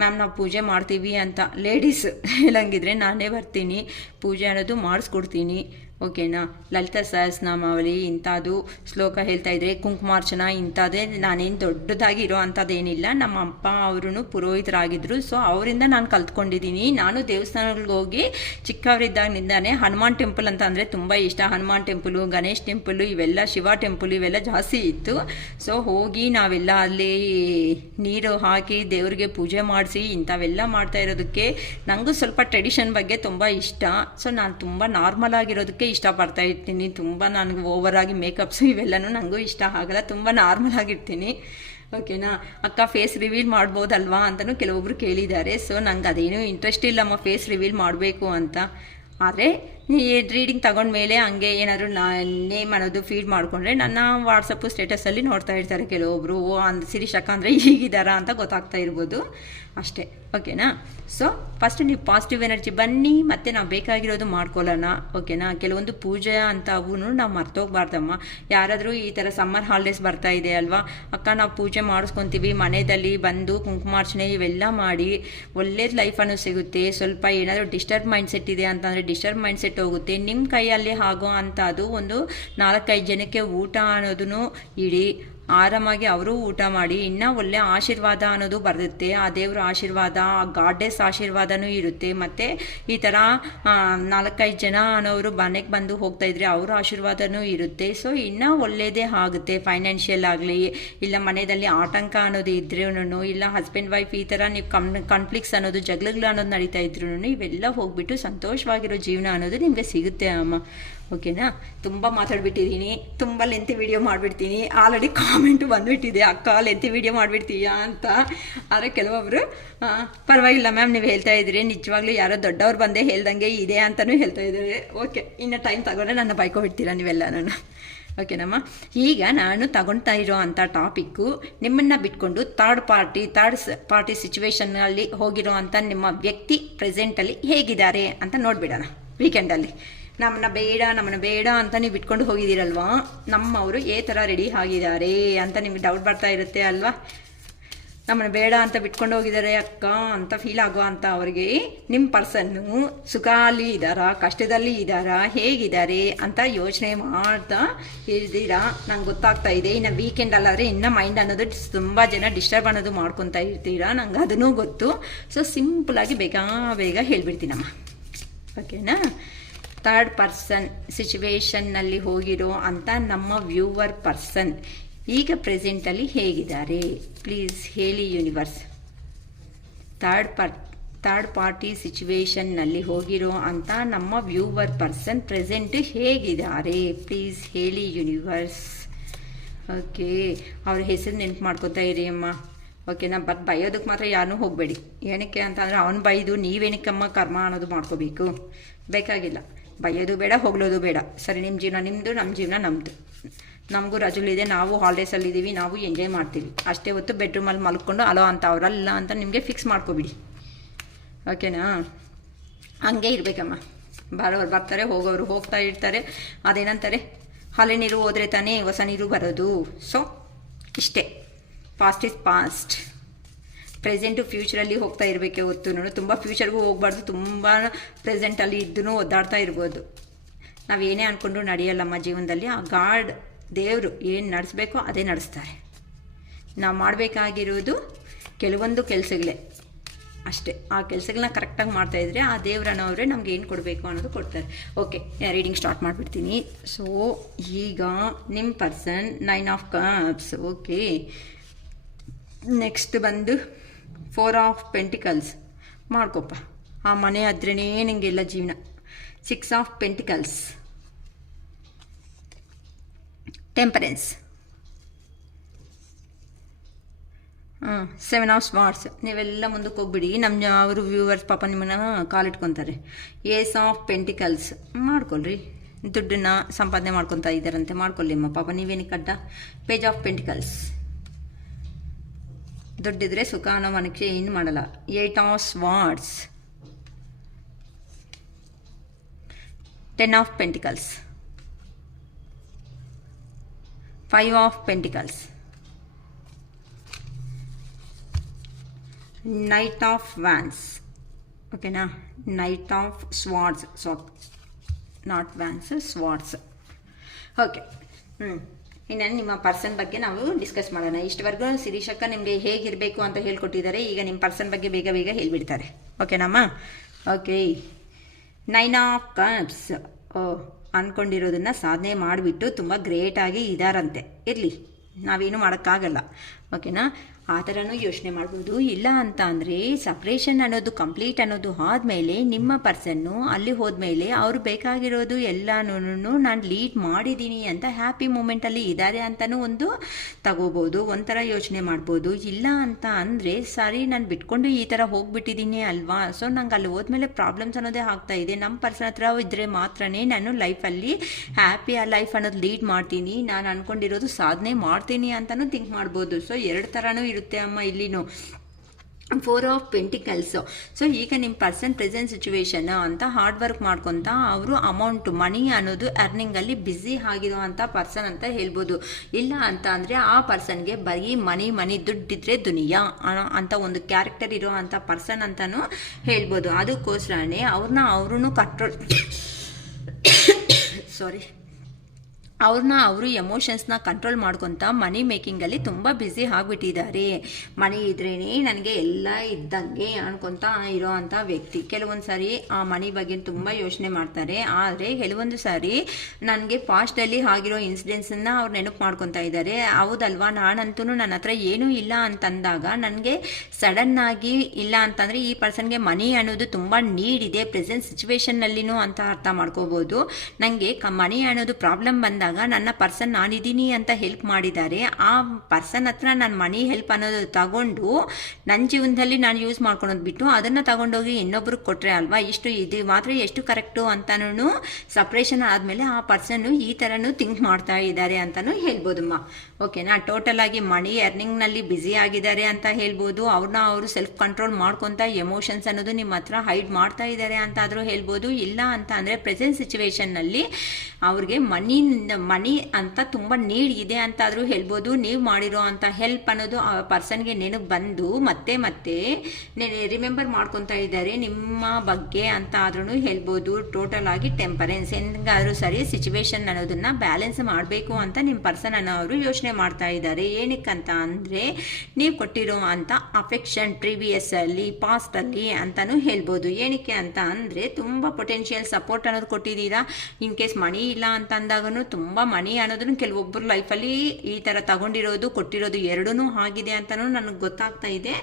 ಮ್ಯಾಮ್ ನಾವು ಪೂಜೆ ಮಾಡ್ತೀವಿ ಅಂತ ಲೇಡೀಸ್ ಹೇಳಂಗಿದ್ರೆ ನಾನೇ ಬರ್ತೀನಿ, ಪೂಜೆ ಅನ್ನೋದು ಮಾಡಿಸ್ಕೊಡ್ತೀನಿ, ಓಕೆನಾ? ಲಲಿತಾ ಸಹಸ್ರನಾಮಾವಳಿ ಇಂಥದ್ದು ಶ್ಲೋಕ ಹೇಳ್ತಾ ಇದ್ರೆ, ಕುಂಕುಮಾರ್ಚನ ಇಂಥದ್ದೇ, ನಾನೇನು ದೊಡ್ಡದಾಗಿ ಇರೋ ಅಂಥದ್ದೇನಿಲ್ಲ. ನಮ್ಮ ಅಪ್ಪ ಅವರು ಪುರೋಹಿತರಾಗಿದ್ದರು. ಸೊ ಅವರಿಂದ ನಾನು ಕಲ್ತ್ಕೊಂಡಿದ್ದೀನಿ. ನಾನು ದೇವಸ್ಥಾನಗಳಿಗೆ ಹೋಗಿ ಚಿಕ್ಕವರಿದ್ದಾಗಿನಿಂದಾನೆ ಹನುಮಾನ್ ಟೆಂಪಲ್ ಅಂತ ಅಂದರೆ ತುಂಬ ಇಷ್ಟ. ಹನುಮಾನ್ ಟೆಂಪಲು, ಗಣೇಶ್ ಟೆಂಪಲು, ಇವೆಲ್ಲ ಶಿವ ಟೆಂಪಲ್ ಇವೆಲ್ಲ ಜಾಸ್ತಿ ಇತ್ತು. ಸೊ ಹೋಗಿ ನಾವೆಲ್ಲ ಅಲ್ಲಿ ನೀರು ಹಾಕಿ ದೇವರಿಗೆ ಪೂಜೆ ಮಾಡಿಸಿ ಇಂಥವೆಲ್ಲ ಮಾಡ್ತಾ ಇರೋದಕ್ಕೆ ನನಗೂ ಸ್ವಲ್ಪ ಟ್ರೆಡಿಷನ್ ಬಗ್ಗೆ ತುಂಬ ಇಷ್ಟ. ಸೊ ನಾನು ತುಂಬ ನಾರ್ಮಲ್ ಆಗಿರೋದಕ್ಕೆ ಇಷ್ಟಪಡ್ತಾ ಇರ್ತೀನಿ. ತುಂಬ ನನಗೆ ಓವರ್ ಆಗಿ ಮೇಕಪ್ಸು ಇವೆಲ್ಲನೂ ನನಗೂ ಇಷ್ಟ ಆಗಲ್ಲ, ತುಂಬ ನಾರ್ಮಲ್ ಆಗಿರ್ತೀನಿ, ಓಕೆನಾ? ಅಕ್ಕ ಫೇಸ್ ರಿವೀಲ್ ಮಾಡ್ಬೋದಲ್ವಾ ಅಂತಲೂ ಕೆಲವೊಬ್ರು ಕೇಳಿದ್ದಾರೆ. ಸೊ ನಂಗೆ ಅದೇನೂ ಇಂಟ್ರೆಸ್ಟ್ ಇಲ್ಲಮ್ಮ ಫೇಸ್ ರಿವೀಲ್ ಮಾಡಬೇಕು ಅಂತ. ಆದರೆ ರೀಡಿಂಗ್ ತಗೊಂಡ್ಮೇಲೆ ಹಂಗೆ ಏನಾದರೂ ನೇಮ್ ಅನ್ನೋದು ಫೀಡ್ ಮಾಡಿಕೊಂಡ್ರೆ ನನ್ನ ವಾಟ್ಸಪ್ಪು ಸ್ಟೇಟಸಲ್ಲಿ ನೋಡ್ತಾ ಇರ್ತಾರೆ ಕೆಲವೊಬ್ಬರು, ಶಿರೀಷಕ್ಕ ಅಂದರೆ ಹೀಗಿದ್ದಾರಾ ಅಂತ ಗೊತ್ತಾಗ್ತಾ ಇರ್ಬೋದು ಅಷ್ಟೇ, ಓಕೆನಾ? ಸೊ ಫಸ್ಟ್ ನೀವು ಪಾಸಿಟಿವ್ ಎನರ್ಜಿ ಬನ್ನಿ, ಮತ್ತು ನಾವು ಬೇಕಾಗಿರೋದು ಮಾಡ್ಕೊಳ್ಳೋಣ, ಓಕೆನಾ? ಕೆಲವೊಂದು ಪೂಜೆ ಅಂತ ಅವೂ ನಾವು ಮರ್ತೋಗ್ಬಾರ್ದಮ್ಮ. ಯಾರಾದರೂ ಈ ಥರ ಸಮ್ಮರ್ ಹಾಲಿಡೇಸ್ ಬರ್ತಾ ಇದೆ ಅಲ್ವಾ ಅಕ್ಕ, ನಾವು ಪೂಜೆ ಮಾಡಿಸ್ಕೊತೀವಿ ಮನೆಯಲ್ಲಿ ಬಂದು ಕುಂಕುಮಾರ್ಚನೆ ಇವೆಲ್ಲ ಮಾಡಿ ಒಳ್ಳೇದು ಲೈಫನ್ನು ಸಿಗುತ್ತೆ. ಸ್ವಲ್ಪ ಏನಾದರೂ ಡಿಸ್ಟರ್ಬ್ ಮೈಂಡ್ಸೆಟ್ ಇದೆ ಅಂತಂದರೆ ಡಿಸ್ಟರ್ಬ್ ಮೈಂಡ್ಸೆಟ್ ಹೋಗುತ್ತೆ. ನಿಮ್ಮ ಕೈಯಲ್ಲಿ ಆಗೋ ಅಂಥದ್ದು ಒಂದು 4-5 ಜನಕ್ಕೆ ಊಟ ಅನ್ನೋದನ್ನು ಇಡಿ, ಆರಾಮಾಗಿ ಅವರು ಊಟ ಮಾಡಿ. ಇನ್ನೂ ಒಳ್ಳೆ ಆಶೀರ್ವಾದ ಅನ್ನೋದು ಬರುತ್ತೆ. ಆ ದೇವ್ರ ಆಶೀರ್ವಾದ, ಆ ಗಾಡೆಸ್ ಆಶೀರ್ವಾದನೂ ಇರುತ್ತೆ. ಮತ್ತು ಈ ಥರ 4-5 ಜನ ಅನ್ನೋರು ಮನೆಗೆ ಬಂದು ಹೋಗ್ತಾ ಇದ್ರೆ ಅವ್ರ ಆಶೀರ್ವಾದನೂ ಇರುತ್ತೆ. ಸೊ ಇನ್ನೂ ಒಳ್ಳೆಯದೇ ಆಗುತ್ತೆ. ಫೈನಾನ್ಷಿಯಲ್ ಆಗಲಿ, ಇಲ್ಲ ಮನೆಯಲ್ಲಿ ಆತಂಕ ಅನ್ನೋದು ಇದ್ರೂ, ಇಲ್ಲ ಹಸ್ಬೆಂಡ್ ವೈಫ್ ಈ ಥರ ನೀವು ಕಾನ್ಫ್ಲಿಕ್ಟ್ಸ್ ಅನ್ನೋದು, ಜಗಳಗಳು ಅನ್ನೋದು ನಡೀತಾ ಇದ್ರೂ ಇವೆಲ್ಲ ಹೋಗ್ಬಿಟ್ಟು ಸಂತೋಷವಾಗಿರೋ ಜೀವನ ಅನ್ನೋದು ನಿಮಗೆ ಸಿಗುತ್ತೆ ಅಮ್ಮ, ಓಕೆನಾ? ತುಂಬ ಮಾತಾಡ್ಬಿಟ್ಟಿದ್ದೀನಿ, ತುಂಬ ಲೆಂತಿ ವಿಡಿಯೋ ಮಾಡಿಬಿಡ್ತೀನಿ. ಆಲ್ರೆಡಿ ಕಾಮೆಂಟು ಬಂದುಬಿಟ್ಟಿದೆ, ಅಕ್ಕ ಲೆಂತಿ ವಿಡಿಯೋ ಮಾಡಿಬಿಡ್ತೀಯಾ ಅಂತ. ಆದರೆ ಕೆಲವೊಬ್ಬರು ಪರವಾಗಿಲ್ಲ ಮ್ಯಾಮ್ ನೀವು ಹೇಳ್ತಾ ಇದ್ದೀರಿ, ನಿಜವಾಗ್ಲೂ ಯಾರೋ ದೊಡ್ಡವ್ರು ಬಂದೇ ಹೇಳ್ದಂಗೆ ಇದೆ ಅಂತಲೂ ಹೇಳ್ತಾ ಇದ್ದಾರೆ. ಓಕೆ, ಇನ್ನು ಟೈಮ್ ತಗೊಂಡ್ರೆ ನನ್ನ ಬೈಕೊಬಿಡ್ತೀರಾ ನೀವೆಲ್ಲನೂ, ಓಕೆನಮ್ಮ? ಈಗ ನಾನು ತಗೊಳ್ತಾ ಇರೋ ಅಂಥ ಟಾಪಿಕ್ಕು, ನಿಮ್ಮನ್ನು ಬಿಟ್ಕೊಂಡು ಥರ್ಡ್ ಪಾರ್ಟಿ ಸಿಚುವೇಶನ್ನಲ್ಲಿ ಹೋಗಿರೋ ಅಂಥ ನಿಮ್ಮ ವ್ಯಕ್ತಿ ಪ್ರೆಸೆಂಟಲ್ಲಿ ಹೇಗಿದ್ದಾರೆ ಅಂತ ನೋಡಿಬಿಡೋಣ. ವೀಕೆಂಡಲ್ಲಿ ನಮ್ಮನ್ನ ಬೇಡ ಅಂತ ನೀವು ಬಿಟ್ಕೊಂಡು ಹೋಗಿದ್ದೀರಲ್ವಾ, ನಮ್ಮವರು ಥರ ರೆಡಿ ಆಗಿದ್ದಾರೆ ಅಂತ ನಿಮಗೆ ಡೌಟ್ ಬರ್ತಾ ಇರುತ್ತೆ ಅಲ್ವಾ? ನಮ್ಮನ್ನು ಬೇಡ ಅಂತ ಬಿಟ್ಕೊಂಡು ಹೋಗಿದ್ದಾರೆ ಅಕ್ಕ ಅಂತ ಫೀಲ್ ಆಗೋ ಅಂತ ಅವ್ರಿಗೆ ನಿಮ್ಮ ಪರ್ಸನ್ನು ಸುಖದಲ್ಲಿ ಇದ್ದಾರಾ, ಕಷ್ಟದಲ್ಲಿ ಇದ್ದಾರಾ, ಹೇಗಿದ್ದಾರೆ ಅಂತ ಯೋಚನೆ ಮಾಡ್ತಾ ಇದ್ದೀರಾ ನಂಗೆ ಗೊತ್ತಾಗ್ತಾ ಇದೆ. ಇನ್ನು ವೀಕೆಂಡಲ್ಲಾದರೆ ಇನ್ನೂ ಮೈಂಡ್ ಅನ್ನೋದು ತುಂಬ ಜನ ಡಿಸ್ಟರ್ಬ್ ಅನ್ನೋದು ಮಾಡ್ಕೊತಾ ಇರ್ತೀರಾ, ನಂಗೆ ಅದನ್ನೂ ಗೊತ್ತು. ಸೊ ಸಿಂಪಲಾಗಿ ಬೇಗ ಹೇಳಿಬಿಡ್ತೀನಮ್ಮ, ಓಕೆನಾ. ಥರ್ಡ್ ಪರ್ಸನ್ ಸಿಚುವೇಶನ್ನಲ್ಲಿ ಹೋಗಿರೋ ಅಂತ ನಮ್ಮ ವ್ಯೂವರ್ ಪರ್ಸನ್ ಈಗ ಪ್ರೆಸೆಂಟಲ್ಲಿ ಹೇಗಿದ್ದಾರೆ ಪ್ಲೀಸ್ ಹೇಳಿ ಯೂನಿವರ್ಸ್. ಥರ್ಡ್ ಪಾರ್ಟಿ ಸಿಚುವೇಶನ್ನಲ್ಲಿ ಹೋಗಿರೋ ಅಂತ ನಮ್ಮ ವ್ಯೂವರ್ ಪರ್ಸನ್ ಪ್ರೆಸೆಂಟ್ ಹೇಗಿದ್ದಾರೆ ಪ್ಲೀಸ್ ಹೇಳಿ ಯೂನಿವರ್ಸ್. ಓಕೆ, ಅವ್ರ ಹೆಸರು ನೆನ್ಪು ಮಾಡ್ಕೊತಾ ಇರಿ ಅಮ್ಮ, ಓಕೆನಾ. ಬಟ್ ಬೈಯೋದಕ್ಕೆ ಮಾತ್ರ ಯಾರನ್ನೂ ಹೋಗಬೇಡಿ. ಏನಕ್ಕೆ ಅಂತ ಅಂದರೆ ಅವನು ಬೈದು ನೀವೇನಕ್ಕಮ್ಮ ಕರ್ಮ ಅನ್ನೋದು ಮಾಡ್ಕೋಬೇಕು, ಬೇಕಾಗಿಲ್ಲ. ಬೈಯೋದು ಬೇಡ, ಹೋಗ್ಲೋದು ಬೇಡ. ಸರಿ, ನಿಮ್ಮ ಜೀವನ ನಿಮ್ಮದು, ನಮ್ಮ ಜೀವನ ನಮ್ಮದು. ನಮಗೂ ರಜುಗಳಿದೆ, ನಾವು ಹಾಲಿಡೇಸಲ್ಲಿ ಇದ್ದೀವಿ, ನಾವು ಎಂಜಾಯ್ ಮಾಡ್ತೀವಿ ಅಷ್ಟೇ. ಹೊತ್ತು ಬೆಡ್ರೂಮಲ್ಲಿ ಮಲ್ಕೊಂಡು ಅಲೋ ಅಂತ ಅವರಲ್ಲ ಅಂತ ನಿಮಗೆ ಫಿಕ್ಸ್ ಮಾಡ್ಕೊಬಿಡಿ, ಓಕೆನಾ. ಹಂಗೆ ಇರಬೇಕಮ್ಮ. ಬರೋರು ಬರ್ತಾರೆ, ಹೋಗೋರು ಹೋಗ್ತಾ ಇರ್ತಾರೆ. ಅದೇನಂತಾರೆ, ಹಳೆ ನೀರು ಹೋದರೆ ತಾನೇ ಹೊಸ ನೀರು ಬರೋದು. ಸೊ ಇಷ್ಟೇ, ಪಾಸ್ಟ್ ಇಸ್ ಪಾಸ್ಟ್. ಪ್ರೆಸೆಂಟು ಫ್ಯೂಚರಲ್ಲಿ ಹೋಗ್ತಾ ಇರಬೇಕೆ ಹೊತ್ತು ನೋಡು, ತುಂಬ ಫ್ಯೂಚರ್ಗೂ ಹೋಗ್ಬಾರ್ದು, ತುಂಬ ಪ್ರೆಸೆಂಟಲ್ಲಿ ಇದ್ದೂ ಒದ್ದಾಡ್ತಾ ಇರ್ಬೋದು. ನಾವೇನೇ ಅಂದ್ಕೊಂಡು ನಡೆಯಲ್ಲಮ್ಮ ಜೀವನದಲ್ಲಿ. ಆ ಗಾಡ್ ದೇವರು ಏನು ನಡೆಸ್ಬೇಕೋ ಅದೇ ನಡೆಸ್ತಾರೆ. ನಾವು ಮಾಡಬೇಕಾಗಿರೋದು ಕೆಲವೊಂದು ಕೆಲಸಗಳೇ ಅಷ್ಟೇ. ಆ ಕೆಲಸಗಳನ್ನ ಕರೆಕ್ಟಾಗಿ ಮಾಡ್ತಾಯಿದ್ರೆ ಆ ದೇವರನ್ನವರೇ ನಮ್ಗೆ ಏನು ಕೊಡಬೇಕು ಅನ್ನೋದು ಕೊಡ್ತಾರೆ. ಓಕೆ, ರೀಡಿಂಗ್ ಸ್ಟಾರ್ಟ್ ಮಾಡಿಬಿಡ್ತೀನಿ. ಸೊ ಈಗ ನಿಮ್ಮ person 9 of cups, okay. Next ಬಂದು 4 ಆಫ್ ಪೆಂಟಿಕಲ್ಸ್. ಮಾಡ್ಕೊಪ್ಪ, ಆ ಮನೆ ಆದ್ರೇ ನಿಮಗೆಲ್ಲ ಜೀವನ. 6 ಆಫ್ ಪೆಂಟಿಕಲ್ಸ್, ಟೆಂಪರೆನ್ಸ್, 7 ಆಫ್ ಸ್ವಾರ್ಡ್ಸ್. ನೀವೆಲ್ಲ ಮುಂದಕ್ಕೆ ಹೋಗ್ಬಿಡಿ, ನಮ್ಮ ಅವರು ವ್ಯೂವರ್ಸ್ ಪಾಪ ನಿಮ್ಮನ್ನ ಕಾಲಿಟ್ಕೊತಾರೆ. ಏಸ್ ಆಫ್ ಪೆಂಟಿಕಲ್ಸ್. ಮಾಡ್ಕೊಳ್ರಿ, ದುಡ್ಡನ್ನು ಸಂಪಾದನೆ ಮಾಡ್ಕೊತಾ ಇದ್ದಾರಂತೆ, ಮಾಡ್ಕೊಳ್ಳಿ ಅಮ್ಮ ಪಾಪ, ನೀವೇನಕ್ಕೆ ಅಡ್ಡ. Page of pentacles. ದುಡ್ಡಿದ್ರೆ ಸುಖ ಅನ್ನೋ ಮನಕ್ಕೆ ಏನು ಮಾಡಲ್ಲ. 8 of swords, 10 of pentacles, 5 of pentacles, knight of wands, ಓಕೆನಾ. Knight of swords, knight wands, swords. Okay, ಇನ್ನು ನಿಮ್ಮ ಪರ್ಸನ್ ಬಗ್ಗೆ ನಾವು ಡಿಸ್ಕಸ್ ಮಾಡೋಣ. ಇಷ್ಟವರೆಗೂ ಶಿರೀಷಕ್ಕ ನಿಮಗೆ ಹೇಗಿರಬೇಕು ಅಂತ ಹೇಳ್ಕೊಟ್ಟಿದ್ದಾರೆ. ಈಗ ನಿಮ್ಮ ಪರ್ಸನ್ ಬಗ್ಗೆ ಬೇಗ ಹೇಳಿಬಿಡ್ತಾರೆ, ಓಕೆನಮ್ಮ. Okay, 9 of cups. ಅಂದ್ಕೊಂಡಿರೋದನ್ನು ಸಾಧನೆ ಮಾಡಿಬಿಟ್ಟು ತುಂಬ ಗ್ರೇಟಾಗಿ ಇದ್ದಾರಂತೆ. ಇರಲಿ, ನಾವೇನು ಮಾಡೋಕ್ಕಾಗಲ್ಲ, ಓಕೆನಾ. ಆ ಥರನೂ ಯೋಚನೆ ಮಾಡ್ಬೋದು. ಇಲ್ಲ ಅಂತ ಅಂದರೆ ಸಪ್ರೇಷನ್ ಅನ್ನೋದು ಕಂಪ್ಲೀಟ್ ಅನ್ನೋದು ಆದಮೇಲೆ ನಿಮ್ಮ ಪರ್ಸನ್ನು ಅಲ್ಲಿ ಹೋದ್ಮೇಲೆ ಅವ್ರು ಬೇಕಾಗಿರೋದು ಎಲ್ಲನೂ ನಾನು ಲೀಡ್ ಮಾಡಿದ್ದೀನಿ ಅಂತ ಹ್ಯಾಪಿ ಮೂಮೆಂಟಲ್ಲಿ ಇದ್ದಾರೆ ಅಂತಲೂ ಒಂದು ತಗೋಬೋದು, ಒಂಥರ ಯೋಚನೆ ಮಾಡ್ಬೋದು. ಇಲ್ಲ ಅಂತ ಅಂದರೆ ಸರಿ, ನಾನು ಬಿಟ್ಕೊಂಡು ಈ ಥರ ಹೋಗ್ಬಿಟ್ಟಿದ್ದೀನಿ ಅಲ್ವಾ, ಸೊ ನಂಗೆ ಅಲ್ಲಿ ಹೋದ್ಮೇಲೆ ಪ್ರಾಬ್ಲಮ್ಸ್ ಅನ್ನೋದೇ ಆಗ್ತಾ ಇದೆ. ನಮ್ಮ ಪರ್ಸನ್ ಹತ್ರ ಇದ್ದರೆ ಮಾತ್ರನೇ ನಾನು ಲೈಫಲ್ಲಿ ಹ್ಯಾಪಿ ಲೈಫ್ ಅನ್ನೋದು ಲೀಡ್ ಮಾಡ್ತೀನಿ, ನಾನು ಅಂದ್ಕೊಂಡಿರೋದು ಸಾಧನೆ ಮಾಡ್ತೀನಿ ಅಂತಲೂ ಥಿಂಕ್ ಮಾಡ್ಬೋದು. ಸೊ 2 ಥರನೂ ಇರುತ್ತೆ ಅಮ್ಮ ಇಲ್ಲಿನೂ. 4 ಆಫ್ ಪೆಂಟಿಕಲ್ಸು. ಸೊ ಈಗ ನಿಮ್ಮ ಪರ್ಸನ್ ಪ್ರೆಸೆಂಟ್ ಸಿಚುವೇಶನ್ ಅಂತ ಹಾರ್ಡ್ ವರ್ಕ್ ಮಾಡ್ಕೊತ ಅವರು ಅಮೌಂಟು ಮನಿ ಅನ್ನೋದು ಅರ್ನಿಂಗಲ್ಲಿ ಬ್ಯುಸಿ ಆಗಿರೋ ಅಂಥ ಪರ್ಸನ್ ಅಂತ ಹೇಳ್ಬೋದು. ಇಲ್ಲ ಅಂತ ಅಂದರೆ ಆ ಪರ್ಸನ್ಗೆ ಬರೀ ಮನಿ ದುಡ್ಡಿದ್ರೆ ದುನಿಯಾ ಅಂತ ಒಂದು ಕ್ಯಾರೆಕ್ಟರ್ ಇರೋ ಅಂಥ ಪರ್ಸನ್ ಅಂತಲೂ ಹೇಳ್ಬೋದು. ಅದಕ್ಕೋಸ್ಕರನೇ ಅವ್ರನ್ನೂ ಕಂಟ್ರೋಲ್ ಅವರು ಎಮೋಷನ್ಸ್ನ ಕಂಟ್ರೋಲ್ ಮಾಡ್ಕೊತ ಮನಿ ಮೇಕಿಂಗಲ್ಲಿ ತುಂಬ ಬ್ಯುಸಿ ಆಗಿಬಿಟ್ಟಿದ್ದಾರೆ. ಮನಿ ಇದ್ರೇ ನನಗೆ ಎಲ್ಲ ಇದ್ದಂಗೆ ಅನ್ಕೊತ ಇರೋ ಅಂಥ ವ್ಯಕ್ತಿ. ಕೆಲವೊಂದು ಸಾರಿ ಆ ಮನಿ ಬಗ್ಗೆ ತುಂಬ ಯೋಚನೆ ಮಾಡ್ತಾರೆ, ಆದರೆ ಕೆಲವೊಂದು ಸಾರಿ ನನಗೆ ಪಾಸ್ಟಲ್ಲಿ ಆಗಿರೋ ಇನ್ಸಿಡೆಂಟ್ಸನ್ನು ಅವ್ರು ನೆನಪು ಮಾಡ್ಕೊತಾ ಇದ್ದಾರೆ. ಹೌದಲ್ವಾ, ನಾನಂತೂ ನನ್ನ ಹತ್ರ ಏನೂ ಇಲ್ಲ ಅಂತಂದಾಗ ನನಗೆ ಸಡನ್ನಾಗಿ ಇಲ್ಲ ಅಂತಂದರೆ ಈ ಪರ್ಸನ್ಗೆ ಮನಿ ಅನ್ನೋದು ತುಂಬ ನೀಡ್ ಇದೆ ಪ್ರೆಸೆಂಟ್ ಸಿಚುವೇಶನ್ನಲ್ಲಿನೂ ಅಂತ ಅರ್ಥ ಮಾಡ್ಕೋಬೋದು. ನನಗೆ ಮನಿ ಅನ್ನೋದು ಪ್ರಾಬ್ಲಮ್ ಬಂದಾಗ ನನ್ನ ಪರ್ಸನ್ ನಾನಿದ್ದೀನಿ ಅಂತ ಹೆಲ್ಪ್ ಮಾಡಿದ್ದಾರೆ. ಆ ಪರ್ಸನ್ ಹತ್ರ ನಾನು ಮನಿ ಹೆಲ್ಪ್ ಅನ್ನೋದು ತಗೊಂಡು ನನ್ನ ಜೀವನದಲ್ಲಿ ನಾನು ಯೂಸ್ ಮಾಡ್ಕೊಳೋದು ಬಿಟ್ಟು ಅದನ್ನು ತಗೊಂಡೋಗಿ ಇನ್ನೊಬ್ರಿಗೆ ಕೊಟ್ಟರೆ ಅಲ್ವಾ, ಇದು ಮಾತ್ರ ಎಷ್ಟು ಕರೆಕ್ಟು ಅಂತನೂ ಸಪ್ರೇಷನ್ ಆದಮೇಲೆ ಆ ಪರ್ಸನ್ನು ಈ ಥರನೂ ಥಿಂಕ್ ಮಾಡ್ತಾ ಇದ್ದಾರೆ ಅಂತಲೂ ಹೇಳ್ಬೋದಮ್ಮ, ಓಕೆನಾ. ಟೋಟಲ್ ಆಗಿ ಮನಿ ಅರ್ನಿಂಗ್ನಲ್ಲಿ ಬ್ಯುಸಿ ಆಗಿದ್ದಾರೆ ಅಂತ ಹೇಳ್ಬೋದು. ಅವರು ಸೆಲ್ಫ್ ಕಂಟ್ರೋಲ್ ಮಾಡ್ಕೊತ ಎಮೋಷನ್ಸ್ ಅನ್ನೋದು ನಿಮ್ಮ ಹತ್ರ ಹೈಡ್ ಮಾಡ್ತಾ ಇದ್ದಾರೆ ಅಂತ ಆದರೂ ಹೇಳ್ಬೋದು. ಇಲ್ಲ ಅಂತ ಅಂದರೆ ಪ್ರೆಸೆಂಟ್ ಸಿಚುವೇಶನ್ನಲ್ಲಿ ಅವ್ರಿಗೆ ಮನಿ ಅಂತ ತುಂಬ ನೀಡ್ ಇದೆ ಅಂತಾದರೂ ಹೇಳ್ಬೋದು. ನೀವು ಮಾಡಿರೋ ಅಂಥ ಹೆಲ್ಪ್ ಅನ್ನೋದು ಆ ಪರ್ಸನ್ಗೆ ನೆನಪು ಬಂದು ಮತ್ತೆ ಮತ್ತೆ ರಿಮೆಂಬರ್ ಮಾಡ್ಕೊತಾ ಇದ್ದಾರೆ ನಿಮ್ಮ ಬಗ್ಗೆ ಅಂತ ಆದ್ರೂ ಹೇಳ್ಬೋದು. ಟೋಟಲ್ ಆಗಿ ಟೆಂಪರೆನ್ಸ್ ಹೆಂಗಾದ್ರೂ ಸರಿ ಸಿಚುವೇಶನ್ ಅನ್ನೋದನ್ನ ಬ್ಯಾಲೆನ್ಸ್ ಮಾಡಬೇಕು ಅಂತ ನಿಮ್ಮ ಪರ್ಸನ್ ಅನ್ನೋರು ಯೋಚನೆ ಮಾಡ್ತಾ ಇದ್ದಾರೆ. ಏನಕ್ಕಂತ ಅಂದರೆ ನೀವು ಕೊಟ್ಟಿರೋ ಅಂತ ಅಫೆಕ್ಷನ್ ಪ್ರೀವಿಯಸ್ ಅಲ್ಲಿ ಪಾಸ್ಟ್ ಅಲ್ಲಿ ಅಂತಾನು ಹೇಳ್ಬೋದು. ಏನಕ್ಕೆ ಅಂತ ಅಂದರೆ ತುಂಬ ಪೊಟೆನ್ಷಿಯಲ್ ಸಪೋರ್ಟ್ ಅನ್ನೋದು ಕೊಟ್ಟಿದ್ದೀರಾ. ಇನ್ ಕೇಸ್ ಮನಿ ಇಲ್ಲ ಅಂತ ಅಂದಾಗೂ ತುಂಬ ಮನಿ ಅನ್ನೋದನ್ನು ಕೆಲವೊಬ್ಬರು ಲೈಫಲ್ಲಿ ಈ ಥರ ತಗೊಂಡಿರೋದು ಕೊಟ್ಟಿರೋದು ಎರಡೂ ಆಗಿದೆ ಅಂತಲೂ ನನಗೆ ಗೊತ್ತಾಗ್ತಾ ಇದೆ.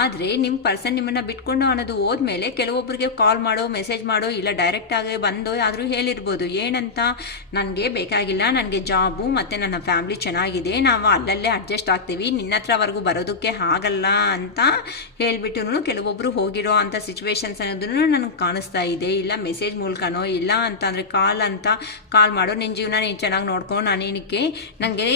ಆದರೆ ನಿಮ್ಮ ಪರ್ಸನ್ ನಿಮ್ಮನ್ನು ಬಿಟ್ಕೊಂಡು ಅನ್ನೋದು ಹೋದ್ಮೇಲೆ ಕೆಲವೊಬ್ಬರಿಗೆ ಕಾಲ್ ಮಾಡೋ ಮೆಸೇಜ್ ಮಾಡೋ ಇಲ್ಲ ಡೈರೆಕ್ಟ್ ಆಗಿ ಬಂದೋ ಆದರೂ ಹೇಳಿರ್ಬೋದು. ಏನಂತ, ನನಗೆ ಬೇಕಾಗಿಲ್ಲ, ನನಗೆ ಜಾಬು ಮತ್ತು ನನ್ನ ಫ್ಯಾಮಿಲಿ ಚೆನ್ನಾಗಿದೆ, ನಾವು ಅಲ್ಲಲ್ಲೇ ಅಡ್ಜಸ್ಟ್ ಆಗ್ತೀವಿ, ನಿನ್ನ ಹತ್ರವರೆಗೂ ಬರೋದಕ್ಕೆ ಆಗಲ್ಲ ಅಂತ ಹೇಳಿಬಿಟ್ಟು ಕೆಲವೊಬ್ಬರು ಹೋಗಿರೋ ಅಂಥ ಸಿಚುವೇಶನ್ಸ್ ಅನ್ನೋದನ್ನು ನನಗೆ ಕಾಣಿಸ್ತಾ ಇದೆ. ಇಲ್ಲ ಮೆಸೇಜ್ ಮೂಲಕನೋ ಇಲ್ಲ ಅಂತ ಅಂದರೆ ಕಾಲ್ ಮಾಡೋ, ನಿನ್ನ ಜೀವನ ನೀನು ಚೆನ್ನಾಗಿ ನೋಡ್ಕೊ, ನನಗೆ